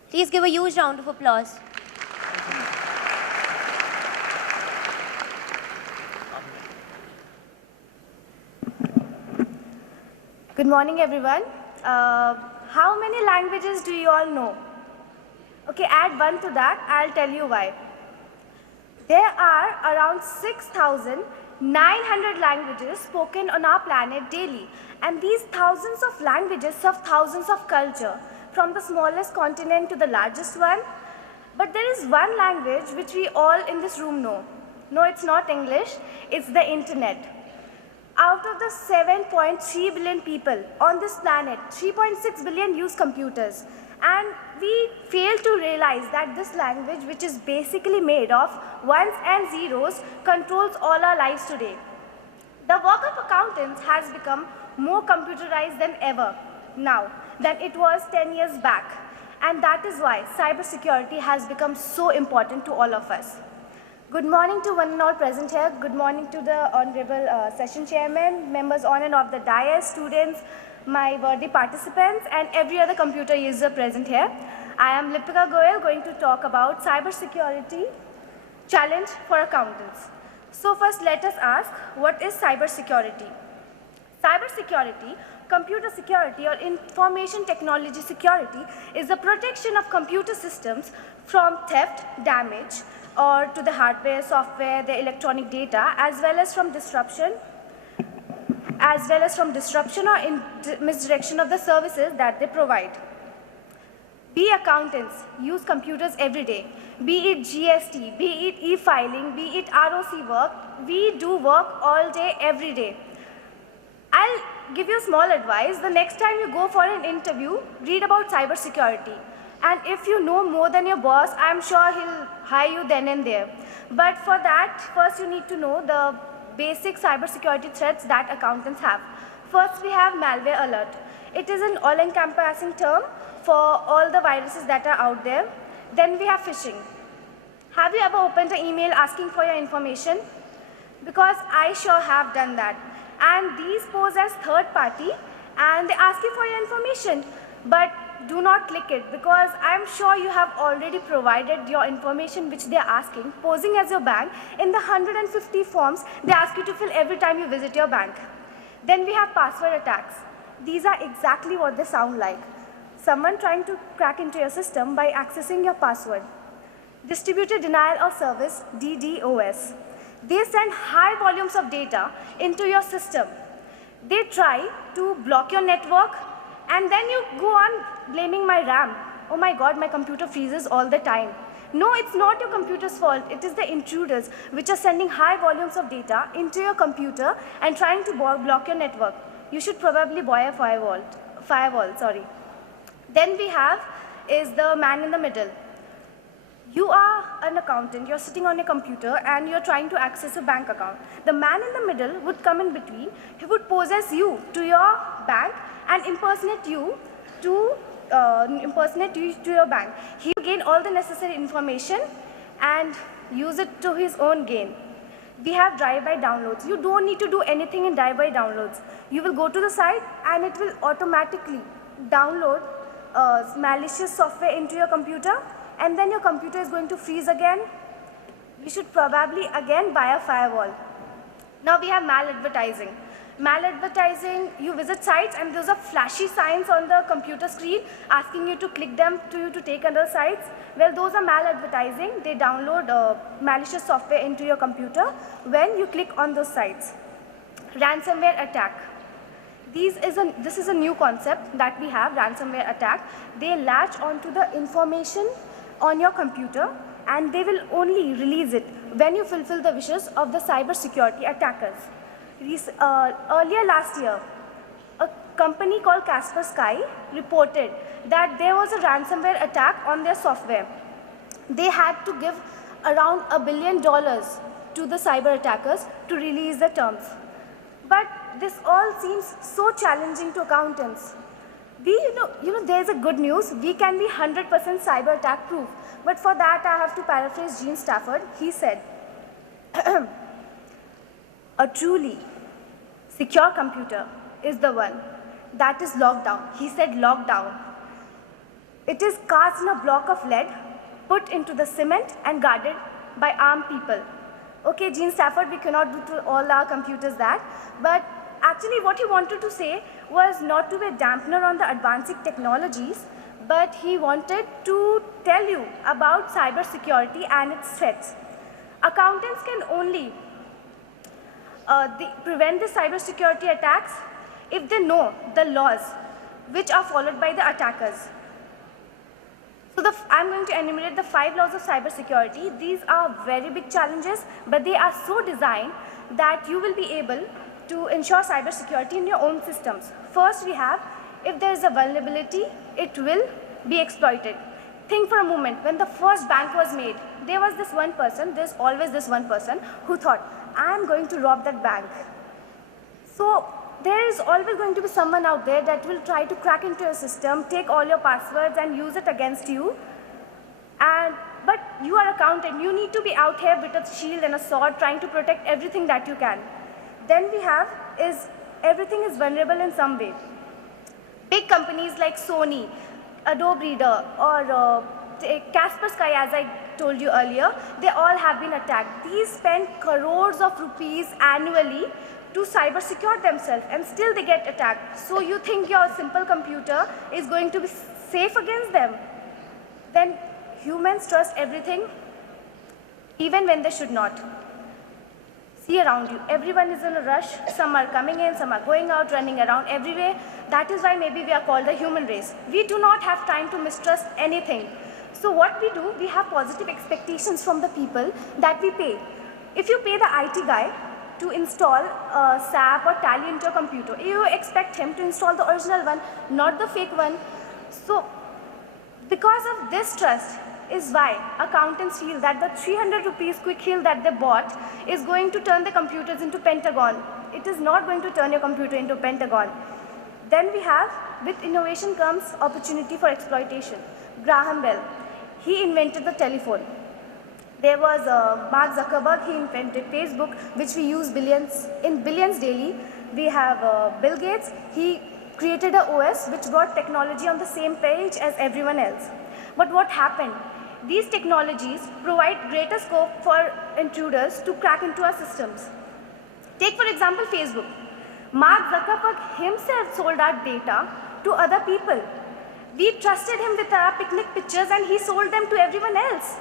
Please give a huge round of applause. Good morning, everyone. How many languages do you all know? Okay, add one to that, I'll tell you why. There are around 6,900 languages spoken on our planet daily, and these thousands of languages serve thousands of culture, from the smallest continent to the largest one. But there is one language which we all in this room know. No, it's not English, it's the internet. Out of the 7.3 billion people on this planet, 3.6 billion use computers. And we fail to realize that this language, which is basically made of ones and zeros, controls all our lives today. The work of accountants has become more computerized than ever now than it was 10 years back. And that is why cybersecurity has become so important to all of us. Good morning to one and all present here. Good morning to the Honorable Session Chairman, members on and off the dais, students, my worthy participants, and every other computer user present here. I am Lipika Goyal, going to talk about cybersecurity challenge for accountants. So first let us ask, what is cybersecurity? Cybersecurity, computer security or information technology security is the protection of computer systems from theft, damage, or to the hardware, software, the electronic data, as well as from disruption or misdirection of the services that they provide. We accountants use computers every day, be it GST, be it e-filing, be it ROC work. We do work all day, every day. I'll give you a small advice. The next time you go for an interview, read about cybersecurity. And if you know more than your boss, I'm sure he'll hire you then and there. But for that, first you need to know the basic cybersecurity threats that accountants have. First, we have malware alert. It is an all-encompassing term for all the viruses that are out there. Then we have phishing. Have you ever opened an email asking for your information? Because I sure have done that. And these pose as third party and they ask you for your information. But do not click it, because I'm sure you have already provided your information which they are asking, posing as your bank, in the 150 forms they ask you to fill every time you visit your bank. Then we have password attacks. These are exactly what they sound like. Someone trying to crack into your system by accessing your password. Distributed denial of service, DDoS. They send high volumes of data into your system. They try to block your network, and then you go on blaming my RAM. Oh my God, my computer freezes all the time. No, it's not your computer's fault. It is the intruders which are sending high volumes of data into your computer and trying to block your network. You should probably buy a firewall. Then we have is the man in the middle. You are an accountant, you're sitting on your computer and you're trying to access a bank account. The man in the middle would come in between. He would possess you to your bank and impersonate you to your bank. He will gain all the necessary information and use it to his own gain. We have drive-by downloads. You don't need to do anything in drive-by downloads. You will go to the site and it will automatically download malicious software into your computer, and then your computer is going to freeze again. You should probably again buy a firewall. Now we have maladvertising. Maladvertising, you visit sites and those are flashy signs on the computer screen asking you to click them to take other sites. Well, those are maladvertising. They download malicious software into your computer when you click on those sites. Ransomware attack. This is a new concept that we have, ransomware attack. They latch onto the information on your computer and they will only release it when you fulfill the wishes of the cybersecurity attackers. Earlier last year, a company called Kaspersky reported that there was a ransomware attack on their software. They had to give around $1 billion to the cyber attackers to release the terms. But this all seems so challenging to accountants. There's a good news. We can be 100% cyber attack proof. But for that, I have to paraphrase Gene Stafford. He said, A truly secure computer is the one that is locked down. He said locked down. It is cast in a block of lead, put into the cement and guarded by armed people. Okay, Gene Stafford, we cannot do to all our computers that, but actually what he wanted to say was not to be a dampener on the advancing technologies, but he wanted to tell you about cybersecurity and its threats. Accountants can only prevent the cybersecurity attacks if they know the laws which are followed by the attackers. So I'm going to enumerate the 5 laws of cybersecurity. These are very big challenges, but they are so designed that you will be able to ensure cybersecurity in your own systems. First, we have, if there is a vulnerability, it will be exploited. Think for a moment, when the first bank was made, there was this one person, there's always this one person who thought, I am going to rob that bank. So there is always going to be someone out there that will try to crack into your system, take all your passwords and use it against you. But you are accountant, you need to be out here with a shield and a sword trying to protect everything that you can. Then we have is everything is vulnerable in some way. Big companies like Sony, Adobe Reader or Kaspersky, as I told you earlier, they all have been attacked. These spend crores of rupees annually to cyber secure themselves and still they get attacked. So you think your simple computer is going to be safe against them? Then humans trust everything even when they should not. See around you, everyone is in a rush. Some are coming in, some are going out, running around everywhere. That is why maybe we are called the human race. We do not have time to mistrust anything. So what we do, we have positive expectations from the people that we pay. If you pay the IT guy to install SAP or Tally into your computer, you expect him to install the original one, not the fake one. So because of this trust is why accountants feel that the 300 rupees quick heal that they bought is going to turn the computers into Pentagon. It is not going to turn your computer into Pentagon. Then we have, with innovation comes opportunity for exploitation. Graham Bell, he invented the telephone. There was Mark Zuckerberg, he invented Facebook, which we use billions daily. We have Bill Gates, he created a OS which brought technology on the same page as everyone else. But what happened? These technologies provide greater scope for intruders to crack into our systems. Take for example Facebook. Mark Zuckerberg himself sold our data to other people. We trusted him with our picnic pictures and he sold them to everyone else.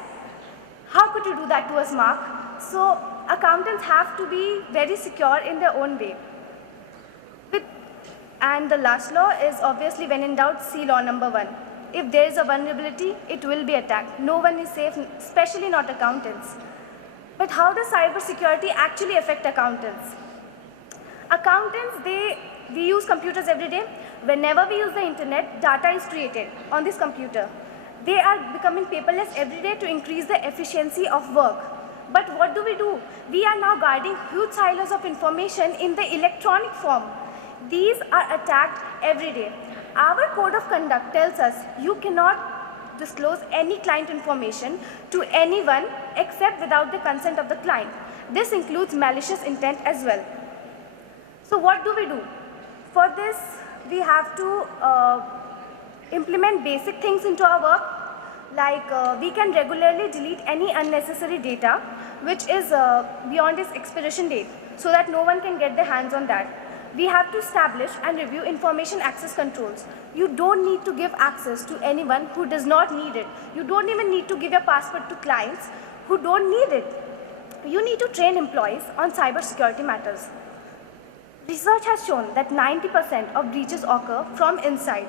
How could you do that to us, Mark? So accountants have to be very secure in their own way. And the last law is obviously, when in doubt, see law number 1. If there is a vulnerability, it will be attacked. No one is safe, especially not accountants. But how does cybersecurity actually affect accountants? Accountants, we use computers every day. Whenever we use the internet, data is created on this computer. They are becoming paperless every day to increase the efficiency of work. But what do? We are now guarding huge silos of information in the electronic form. These are attacked every day. Our code of conduct tells us you cannot disclose any client information to anyone except without the consent of the client. This includes malicious intent as well. So what do? For this, we have to implement basic things into our work, like we can regularly delete any unnecessary data which is beyond its expiration date, so that no one can get their hands on that. We have to establish and review information access controls. You don't need to give access to anyone who does not need it. You don't even need to give your password to clients who don't need it. You need to train employees on cybersecurity matters. Research has shown that 90% of breaches occur from inside.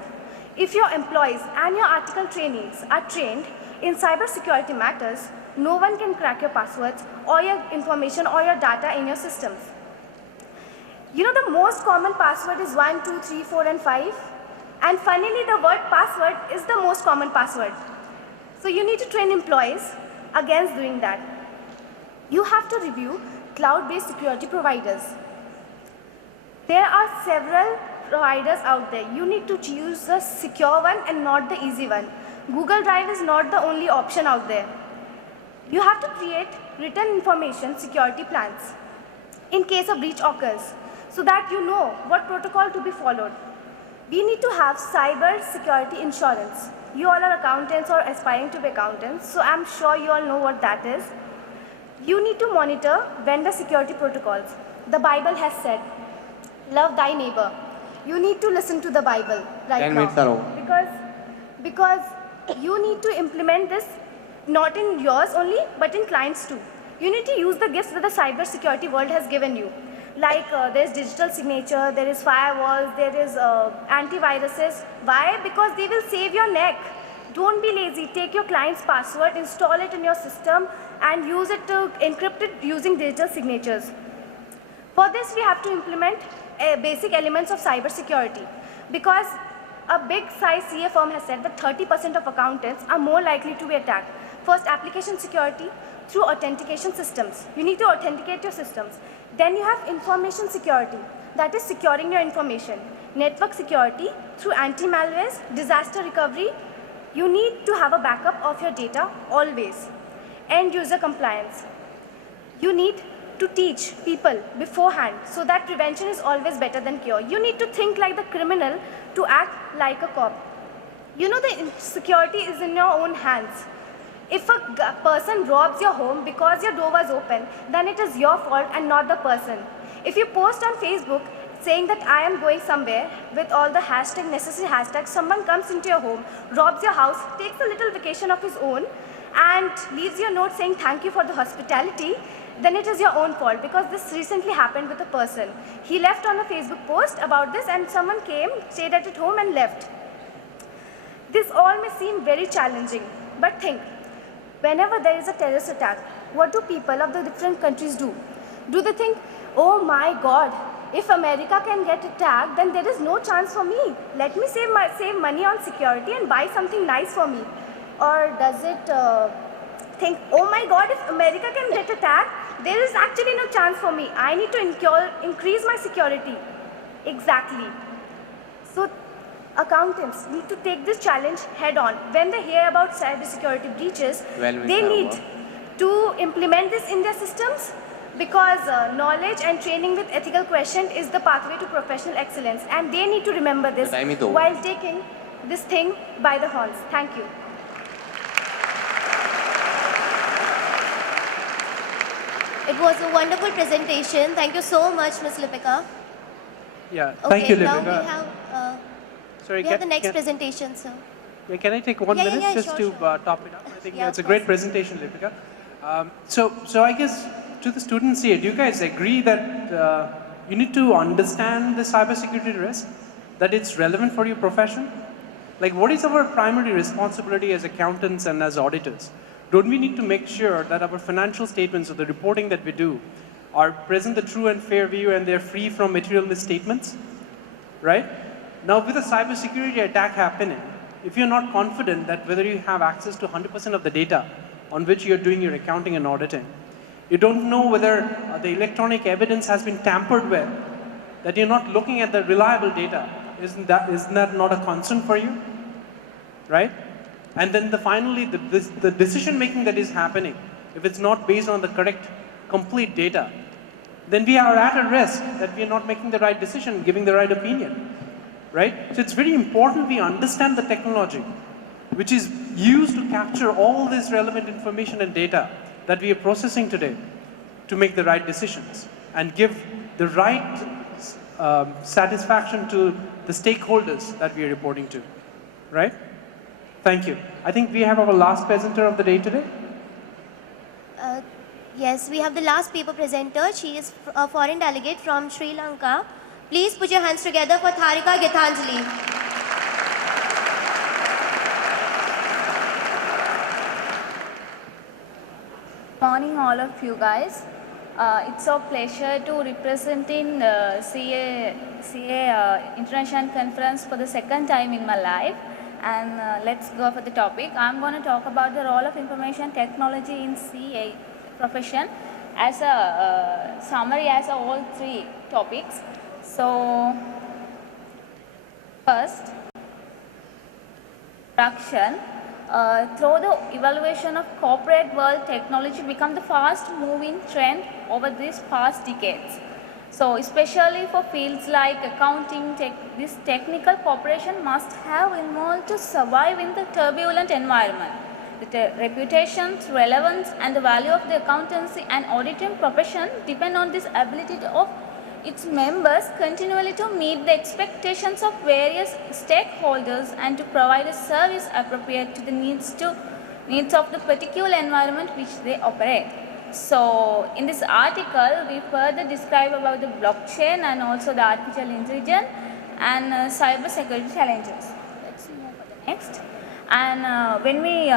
If your employees and your article trainees are trained in cybersecurity matters, no one can crack your passwords or your information or your data in your systems. You know, the most common password is 1, 2, 3, 4, and 5. And funnily, the word password is the most common password. So you need to train employees against doing that. You have to review cloud-based security providers. There are several providers out there. You need to choose the secure one and not the easy one. Google Drive is not the only option out there. You have to create written information security plans. in case a breach occurs, so that you know what protocol to be followed. We need to have cyber security insurance. You all are accountants or aspiring to be accountants, so I'm sure you all know what that is. You need to monitor vendor security protocols. The Bible has said, love thy neighbor. You need to listen to the Bible right 10 now. minutes are over. Because you need to implement this not in yours only, but in clients too. You need to use the gifts that the cyber security world has given you. Like there's digital signature, there is firewalls, there is antiviruses. Why? Because they will save your neck. Don't be lazy. Take your client's password, install it in your system, and use it to encrypt it using digital signatures. For this, we have to implement basic elements of cyber security, because a big size CA firm has said that 30% of accountants are more likely to be attacked. First, application security through authentication systems. You need to authenticate your systems. Then you have information security, that is securing your information. Network security through anti-malwares, disaster recovery. You need to have a backup of your data always. End user compliance. You need to teach people beforehand, so that prevention is always better than cure. You need to think like the criminal to act like a cop. You know, the security is in your own hands. If a person robs your home because your door was open, then it is your fault and not the person. If you post on Facebook saying that I am going somewhere with all the necessary hashtags, someone comes into your home, robs your house, takes a little vacation of his own, and leaves your note saying thank you for the hospitality, then it is your own fault, because this recently happened with a person. He left on a Facebook post about this, and someone came, stayed at his home and left. This all may seem very challenging, but think, whenever there is a terrorist attack, what do people of the different countries do? Do they think, oh my God, if America can get attacked, then there is no chance for me. Let me save money on security and buy something nice for me. Or does it think, oh my God, if America can get attacked, there is actually no chance for me. I need to increase my security. Exactly. So accountants need to take this challenge head on. When they hear about cybersecurity breaches, they need to implement this in their systems, because knowledge and training with ethical questions is the pathway to professional excellence, and they need to remember this while taking this thing by the horns. Thank you. It was a wonderful presentation. Thank you so much, Ms. Lipika. Yeah, thank you, Okay, Lipika. now we have, Sorry, the next presentation, sir. Yeah, can I take 1 Yeah, minute yeah, just sure, to sure. top it up? I think Yeah, it's a of great course. presentation, Lipika. So I guess to the students here, do you guys agree that you need to understand the cybersecurity risk, that it's relevant for your profession? Like, what is our primary responsibility as accountants and as auditors? Don't we need to make sure that our financial statements or the reporting that we do are present the true and fair view and they're free from material misstatements, right? Now, with a cybersecurity attack happening, if you're not confident that whether you have access to 100% of the data on which you're doing your accounting and auditing, you don't know whether the electronic evidence has been tampered with, that you're not looking at the reliable data, isn't that not a concern for you, right? And then finally, the decision making that is happening, if it's not based on the correct, complete data, then we are at a risk that we are not making the right decision, giving the right opinion, right? So it's very important we understand the technology, which is used to capture all this relevant information and data that we are processing today to make the right decisions and give the right satisfaction to the stakeholders that we are reporting to, right? Thank you. I think we have our last presenter of the day today. Yes, we have the last paper presenter. She is a foreign delegate from Sri Lanka. Please put your hands together for Tharika Gitanjali. Morning all of you guys. It's a pleasure to represent in CA International Conference for the second time in my life. And let's go for the topic. I'm going to talk about the role of information technology in CA profession as a summary as all three topics. So first, introduction. through the evaluation of corporate world, technology become the fast moving trend over these past decades. So especially for fields like accounting, this technical cooperation must have involved to survive in the turbulent environment. The reputations, relevance and the value of the accountancy and auditing profession depend on this ability of its members continually to meet the expectations of various stakeholders and to provide a service appropriate to the needs of the particular environment which they operate. So in this article, we further describe about the blockchain and also the artificial intelligence and cyber security challenges. Let's move for the next. And when we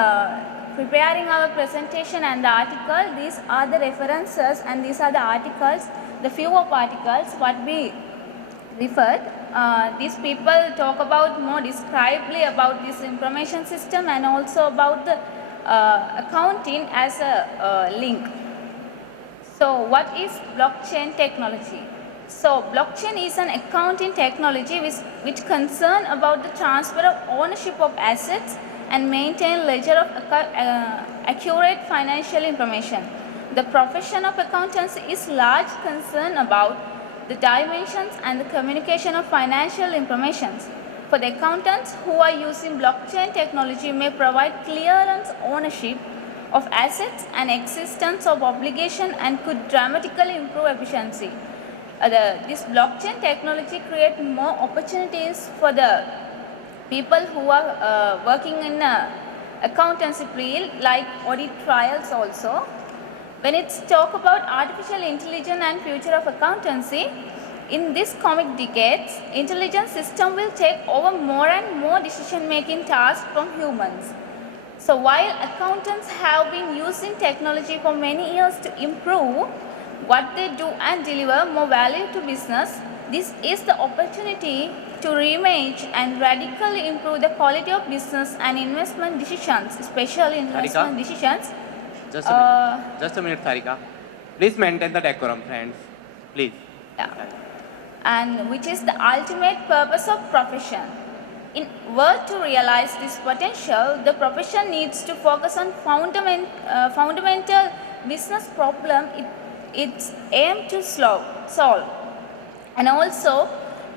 preparing our presentation and the article, these are the references and these are the articles, the few of articles what we referred. These people talk about more describably about this information system and also about the accounting as a link. So what is blockchain technology? So blockchain is an accounting technology which concern about the transfer of ownership of assets and maintain ledger of accurate financial information. The profession of accountancy is large concern about the dimensions and the communication of financial information. For the accountants who are using blockchain technology may provide clearance ownership of assets and existence of obligation and could dramatically improve efficiency. This blockchain technology creates more opportunities for the people who are working in accountancy field like audit trials also. When it's talk about artificial intelligence and future of accountancy, in this coming decades, intelligence system will take over more and more decision-making tasks from humans. So while accountants have been using technology for many years to improve what they do and deliver more value to business, this is the opportunity to reimage and radically improve the quality of business and investment decisions, especially investment decisions. Just a minute, Sarika. Please maintain the decorum, friends. Please. Yeah. And which is the ultimate purpose of profession. In order to realize this potential, the profession needs to focus on fundamental business problem it's aimed to solve, and also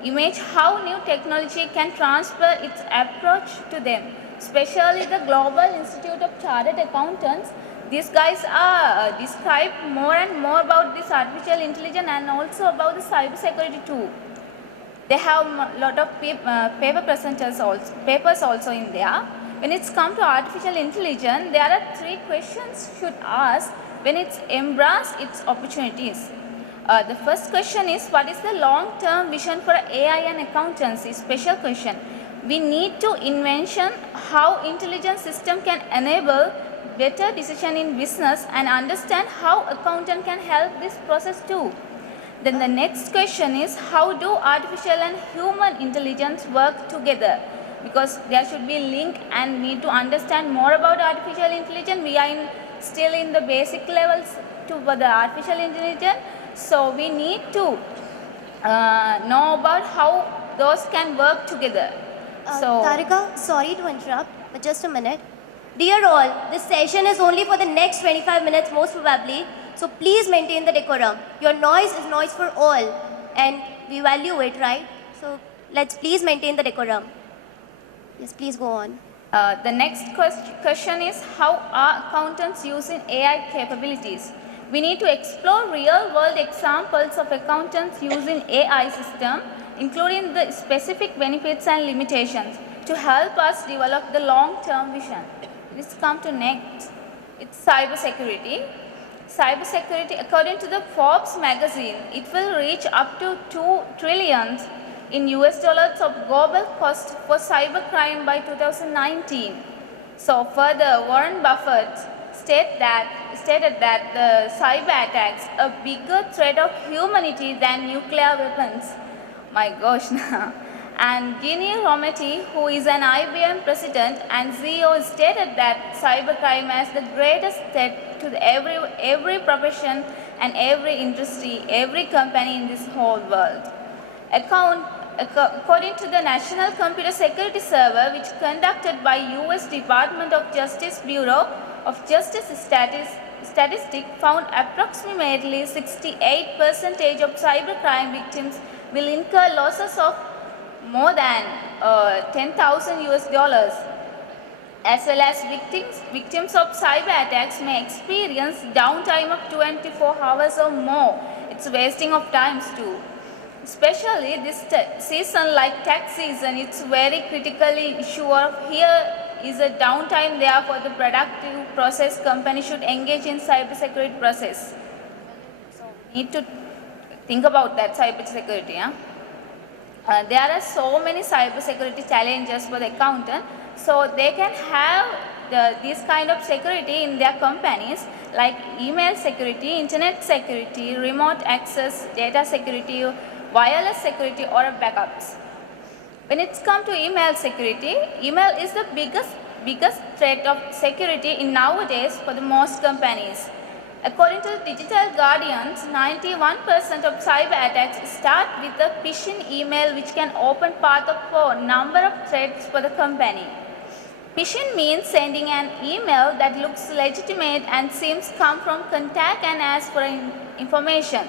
image how new technology can transfer its approach to them. Especially the Global Institute of Chartered Accountants, these guys are describe more and more about this artificial intelligence and also about the cyber security too. They have a lot of papers also in there. When it's come to artificial intelligence, there are 3 questions should ask when it's embrace its opportunities. The first question is, what is the long-term vision for AI and accountancy? Special question. We need to invention how intelligence system can enable better decision in business and understand how accountant can help this process too. Then the next question is, how do artificial and human intelligence work together? Because there should be link and need to understand more about artificial intelligence. We are still in the basic levels to the artificial intelligence. So we need to know about how those can work together. Tarika, sorry to interrupt, but just a minute. Dear all, this session is only for the next 25 minutes most probably. So please maintain the decorum. Your noise is noise for all and we value it, right? So let's please maintain the decorum. Yes, please go on. The next question is, how are accountants using AI capabilities? We need to explore real-world examples of accountants using AI system, including the specific benefits and limitations, to help us develop the long-term vision. Let's come to next. It's cybersecurity. Cybersecurity, according to the Forbes magazine, it will reach up to $2 trillion in US dollars of global cost for cybercrime by 2019. So further, Warren Buffett stated that the cyber attacks are a bigger threat of humanity than nuclear weapons. My gosh. And Ginny Rometty, who is an IBM president and CEO, stated that cybercrime is the greatest threat to every profession and every industry, every company in this whole world. According to the National Computer Security Survey, which conducted by US Department of Justice Bureau of Justice Statistics, found approximately 68% of cybercrime victims will incur losses of more than 10,000 US dollars. As well as victims of cyber attacks may experience downtime of 24 hours or more. It's wasting of times too. Especially this season like tax season, it's very critically issue of here is a downtime there for the productive process. Company should engage in cybersecurity process. So need to think about that cybersecurity. Yeah? There are so many cybersecurity challenges for the accountant, so they can have this kind of security in their companies like email security, internet security, remote access, data security, wireless security or backups. When it's come to email security, email is the biggest threat of security in nowadays for the most companies. According to the Digital Guardians, 91% of cyber attacks start with a phishing email which can open path of a number of threats for the company. Phishing means sending an email that looks legitimate and seems come from contact and asks for information.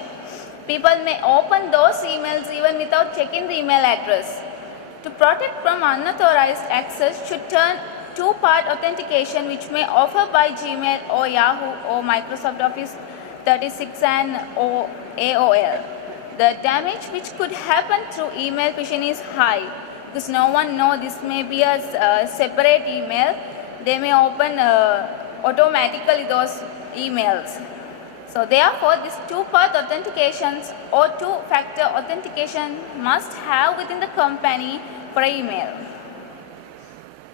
People may open those emails even without checking the email address. To protect from unauthorized access should turn two-part authentication which may offer by Gmail or Yahoo or Microsoft Office 36 and or AOL. The damage which could happen through email phishing is high because no one knows this may be a separate email. They may open automatically those emails. So therefore, this two-part authentications or two-factor authentication must have within the company for email.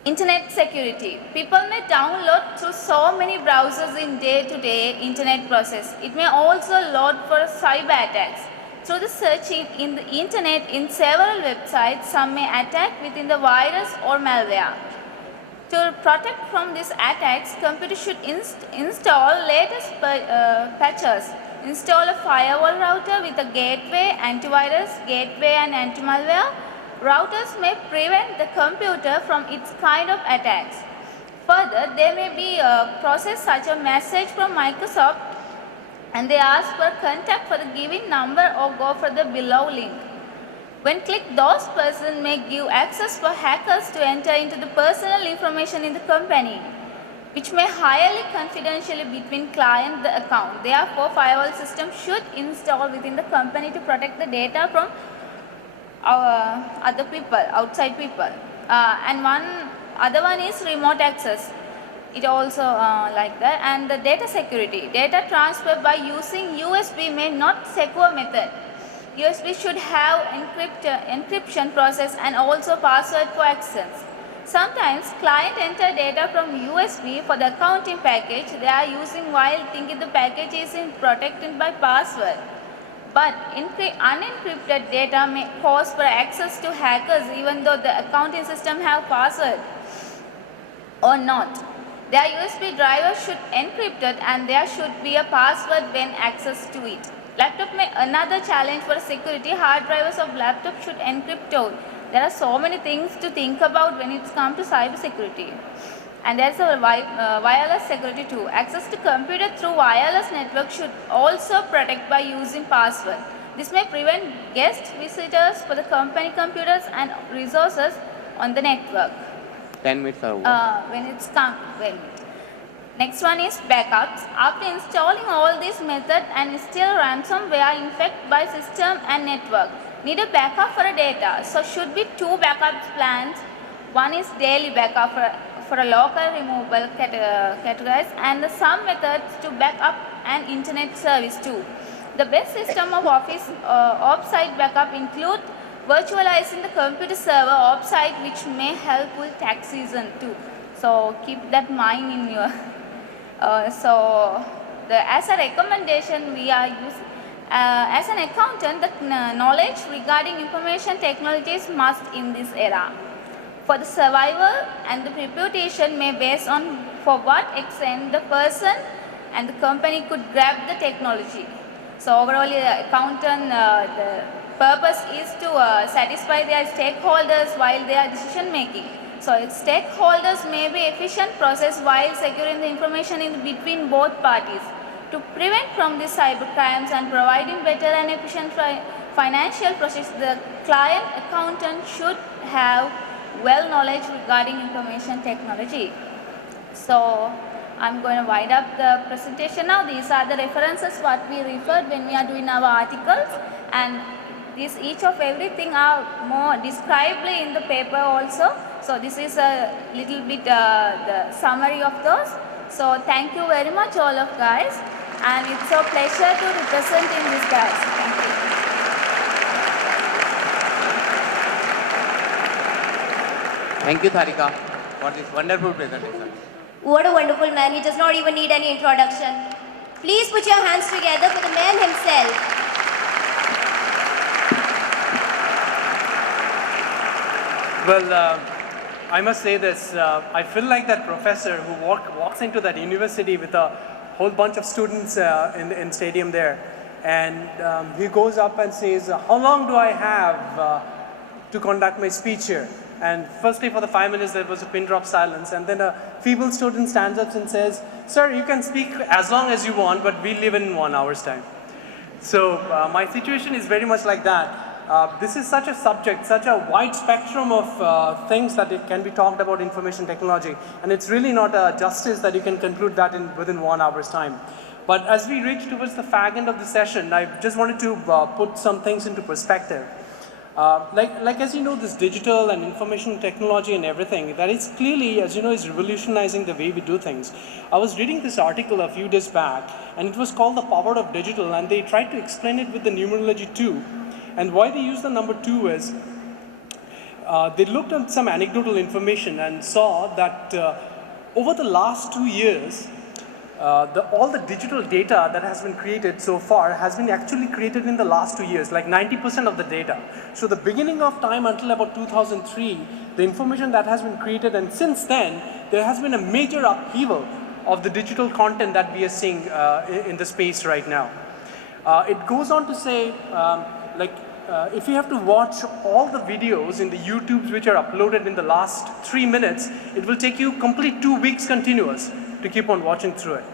Internet security. People may download through so many browsers in day-to-day internet process. It may also load for cyber attacks. Through the searching in the internet in several websites, some may attack within the virus or malware. To protect from these attacks, computers should install latest patches. Install a firewall router with a gateway, antivirus, gateway and anti-malware. Routers may prevent the computer from its kind of attacks. Further, there may be a process such a message from Microsoft and they ask for contact for the given number or go for the below link. When clicked, those persons may give access for hackers to enter into the personal information in the company, which may highly confidentially between client and the account. Therefore, firewall system should install within the company to protect the data from other people, outside people. And other one is remote access. It also like that. And the data security. Data transfer by using USB may not secure method. USB should have encryption process and also password for access. Sometimes client enter data from USB for the accounting package they are using while thinking the package is protected by password. But unencrypted data may cause for access to hackers even though the accounting system have password or not. Their USB driver should encrypt it and there should be a password when access to it. Laptop may another challenge for security. Hard drivers of laptop should encrypt all. There are so many things to think about when it comes to cyber security. And there's a wireless security too. Access to computer through wireless network should also protect by using password. This may prevent guest visitors for the company computers and resources on the network. 10 minutes are over. When it's come, wait. Next one is backups. After installing all these methods and still ransomware infect by system and network, need a backup for a data. So should be two backup plans. One is daily backup for a local removable categories and some methods to back up an internet service too. The best system of office offsite backup include virtualizing the computer server offsite, which may help with tax season too. So keep that mind in your as a recommendation we are using, as an accountant, the knowledge regarding information technologies must in this era. For the survival and the reputation may base on for what extent the person and the company could grab the technology. So overall, the accountant, purpose is to satisfy their stakeholders while they are decision making. So stakeholders may be efficient process while securing the information in between both parties. To prevent from these cyber crimes and providing better and efficient financial process, the client accountant should have well knowledge regarding information technology. So I'm going to wind up the presentation now. These are the references what we referred when we are doing our articles, and this each of everything are more describedly in the paper also. So this is a little bit the summary of those. So thank you very much all of guys, and it's a pleasure to represent in this guys. Thank you. Thank you, Tharika, for this wonderful presentation. What a wonderful man. He does not even need any introduction. Please put your hands together for the man himself. Well, I must say this, I feel like that professor who walks into that university with a whole bunch of students in stadium there, and he goes up and says, how long do I have to conduct my speech here? And firstly, for the 5 minutes, there was a pin drop silence, and then a feeble student stands up and says, sir, you can speak as long as you want, but we live in 1 hour's time. So my situation is very much like that. This is such a subject, such a wide spectrum of things that it can be talked about information technology, and it's really not a justice that you can conclude that within 1 hour's time. But as we reach towards the fag end of the session, I just wanted to put some things into perspective. Like as you know, this digital and information technology and everything, that is clearly, as you know, is revolutionizing the way we do things. I was reading this article a few days back, and it was called The Power of Digital, and they tried to explain it with the numerology 2. And why they use the number 2 is, they looked at some anecdotal information and saw that over the last 2 years, all the digital data that has been created so far has been actually created in the last 2 years, like 90% of the data. So the beginning of time until about 2003, the information that has been created, and since then, there has been a major upheaval of the digital content that we are seeing in the space right now. It goes on to say, if you have to watch all the videos in the YouTubes which are uploaded in the last 3 minutes, it will take you complete 2 weeks continuous to keep on watching through it.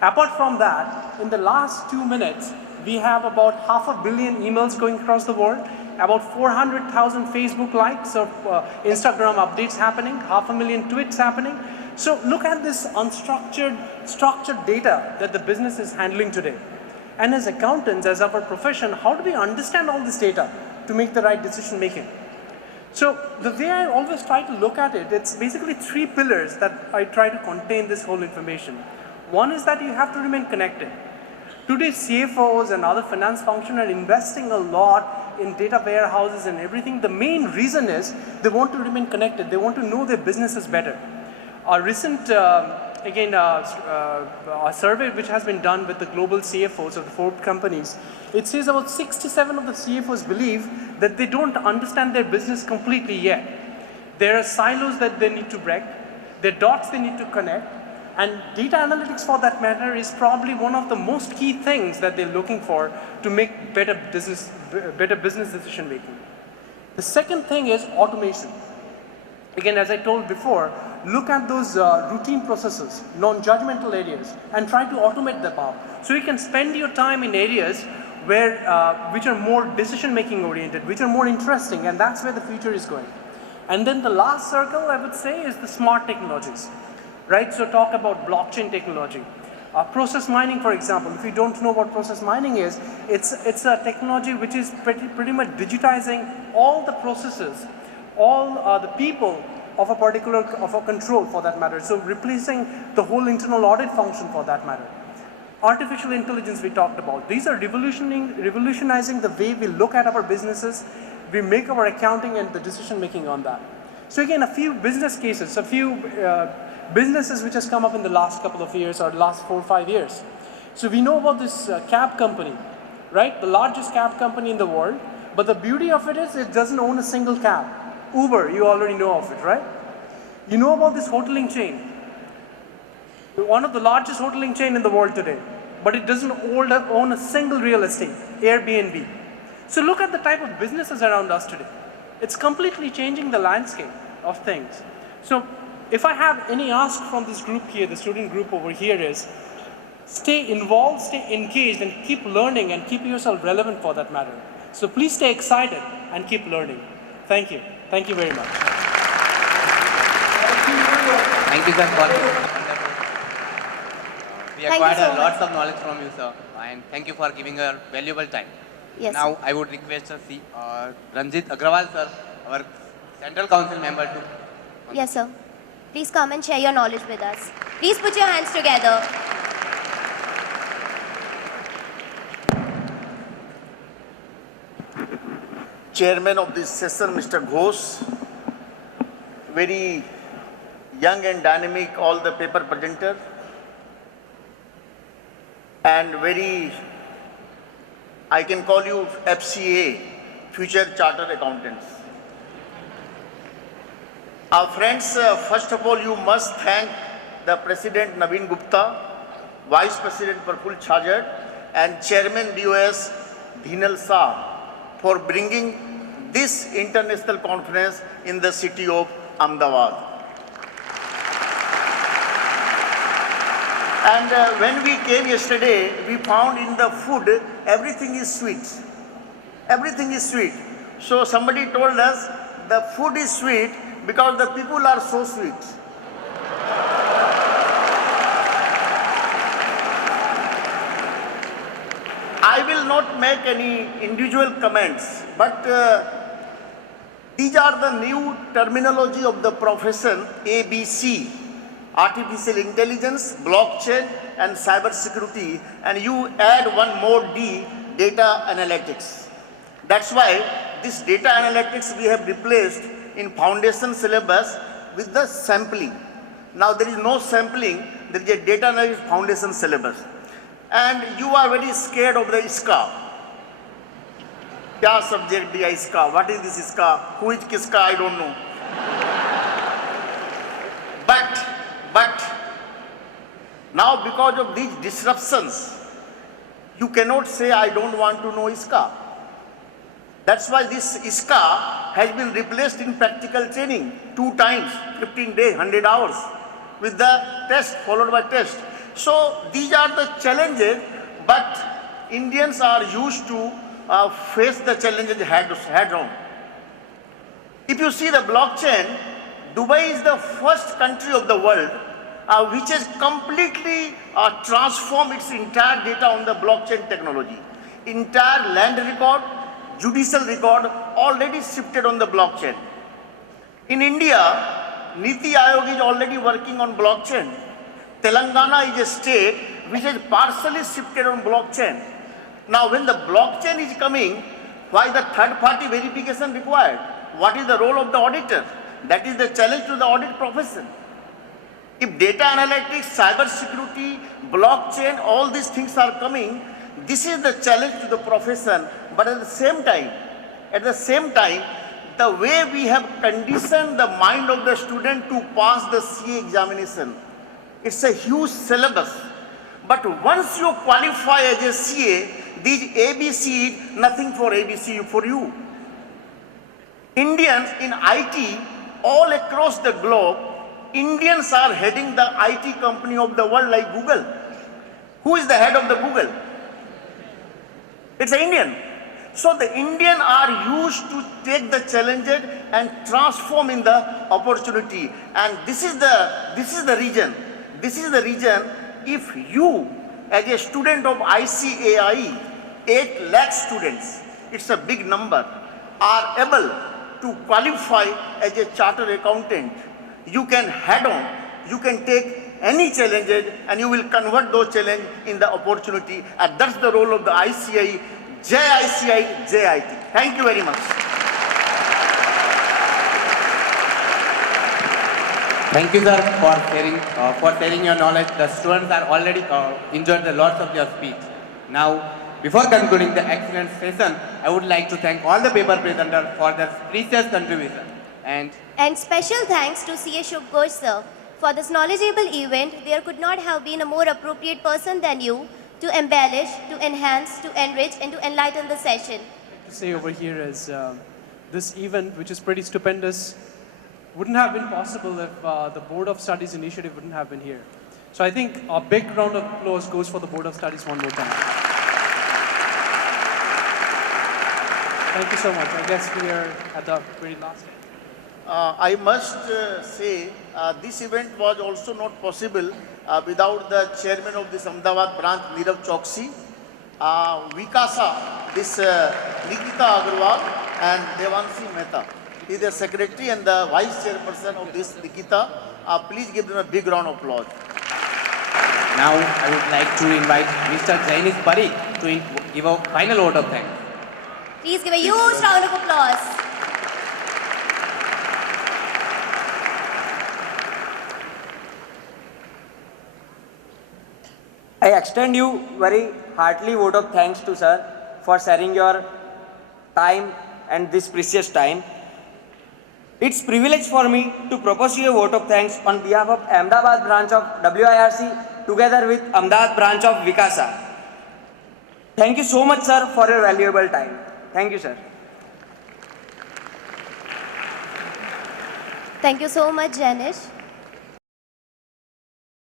Apart from that, in the last 2 minutes, we have about 500 million emails going across the world, about 400,000 Facebook likes of Instagram updates happening, 500,000 tweets happening. So look at this structured data that the business is handling today. And as accountants, as our profession, how do we understand all this data to make the right decision making? So the way I always try to look at it, it's basically 3 pillars that I try to contain this whole information. One is that you have to remain connected. Today, CFOs and other finance functions are investing a lot in data warehouses and everything. The main reason is they want to remain connected. They want to know their businesses better. A recent a survey which has been done with the global CFOs of the Forbes companies, it says about 6 to 7 of the CFOs believe that they don't understand their business completely yet. There are silos that they need to break, there are dots they need to connect, and data analytics for that matter is probably one of the most key things that they're looking for to make better business decision making. The second thing is automation. Again, as I told before, look at those routine processes, non-judgmental areas, and try to automate them out. So you can spend your time in areas where, which are more decision-making oriented, which are more interesting, and that's where the future is going. And then the last circle, I would say, is the smart technologies, right? So talk about blockchain technology. Process mining, for example, if you don't know what process mining is, it's a technology which is pretty much digitizing all the processes, all the people of a control for that matter. So replacing the whole internal audit function for that matter. Artificial intelligence we talked about. These are revolutionizing the way we look at our businesses, we make our accounting and the decision making on that. So again, a few business cases, a few businesses which has come up in the last couple of years or last 4 or 5 years. So we know about this cab company, right? The largest cab company in the world. But the beauty of it is it doesn't own a single cab. Uber, you already know of it, right? You know about this hoteling chain. One of the largest hoteling chain in the world today. But it doesn't own a single real estate, Airbnb. So look at the type of businesses around us today. It's completely changing the landscape of things. So if I have any ask from this group here, the student group over here is, stay involved, stay engaged, and keep learning and keep yourself relevant for that matter. So please stay excited and keep learning. Thank you. Thank you very much. Thank you, sir, for this wonderful. We Thank you acquired so a much. lots of knowledge from you, sir, and thank you for giving your valuable time. Yes. Now, I would request Ranjit Agrawal, sir, our Central Council member, to. Yes, sir. Please come and share your knowledge with us. Please put your hands together. Chairman of this session, Mr. Ghosh, very young and dynamic, all the paper presenter, and very, I can call you FCA, Future Chartered Accountants. Our friends, first of all, you must thank the President Naveen Gupta, Vice President Praful Chhajad, and Chairman BOS Dhinal Shah for bringing this international conference in the city of Ahmedabad. And when we came yesterday, we found in the food, everything is sweet. Everything is sweet. So somebody told us the food is sweet because the people are so sweet. I will not make any individual comments, but these are the new terminology of the profession ABC, artificial intelligence, blockchain, and cyber security, and you add one more D, data analytics. That's why this data analytics we have replaced in foundation syllabus with the sampling. Now there is no sampling, there is a data analytics foundation syllabus. And you are very scared of the ISKA. Kya subject diya ISKA? What is this ISKA? Who is kiska? I don't know. But now because of these disruptions, you cannot say I don't want to know ISKA. That's why this ISKA has been replaced in practical training 2 times, 15 days, 100 hours, with the test followed by test. So these are the challenges, but Indians are used to face the challenges head on. If you see the blockchain, Dubai is the first country of the world which has completely transformed its entire data on the blockchain technology. Entire land record, judicial record already shifted on the blockchain. In India, Niti Aayog is already working on blockchain. Telangana is a state which has partially shifted on blockchain. Now when the blockchain is coming, why the third-party verification required? What is the role of the auditor? That is the challenge to the audit profession. If data analytics, cyber security, blockchain, all these things are coming, this is the challenge to the profession. But at the same time, the way we have conditioned the mind of the student to pass the CA examination, it's a huge syllabus. But once you qualify as a CA, these ABC is nothing for ABC for you. Indians in IT all across the globe, Indians are heading the IT company of the world like Google. Who is the head of the Google? It's an Indian. So the Indian are used to take the challenges and transform in the opportunity. And this is the region. This is the region. If you, as a student of ICAI, 8 lakh students, it's a big number, are able to qualify as a chartered accountant, you can head on, you can take any challenges and you will convert those challenges in the opportunity. And that's the role of the ICAI. Jai ICAI, Jai IT. Thank you very much. Thank you, sir, for sharing your knowledge. The students are already enjoyed the lots of your speech. Now, before concluding the excellent session, I would like to thank all the paper presenters for their precious contribution. And special thanks to CA Shubhghosh sir. For this knowledgeable event, there could not have been a more appropriate person than you to embellish, to enhance, to enrich, and to enlighten the session. to say over here is this event, which is pretty stupendous, wouldn't have been possible if the Board of Studies initiative wouldn't have been here. So I think a big round of applause goes for the Board of Studies one more time. Thank you so much. I guess we are at the very last. I must say this event was also not possible without the chairman of this Ahmedabad branch, Nirav Choksi, Vikasa, this Nikita Agarwal and Devanshi Mehta. He is the secretary and the vice chairperson of this Nikita. Please give them a big round of applause. Now I would like to invite Mr. Jainis Parikh to give a final vote of thanks. Please give a huge round of applause. I extend you very heartily vote of thanks to sir for sharing your time and this precious time. It's privilege for me to propose you a vote of thanks on behalf of Ahmedabad branch of WIRC together with Ahmedabad branch of Vikasa. Thank you so much sir for your valuable time. Thank you sir. Thank you so much, Janish.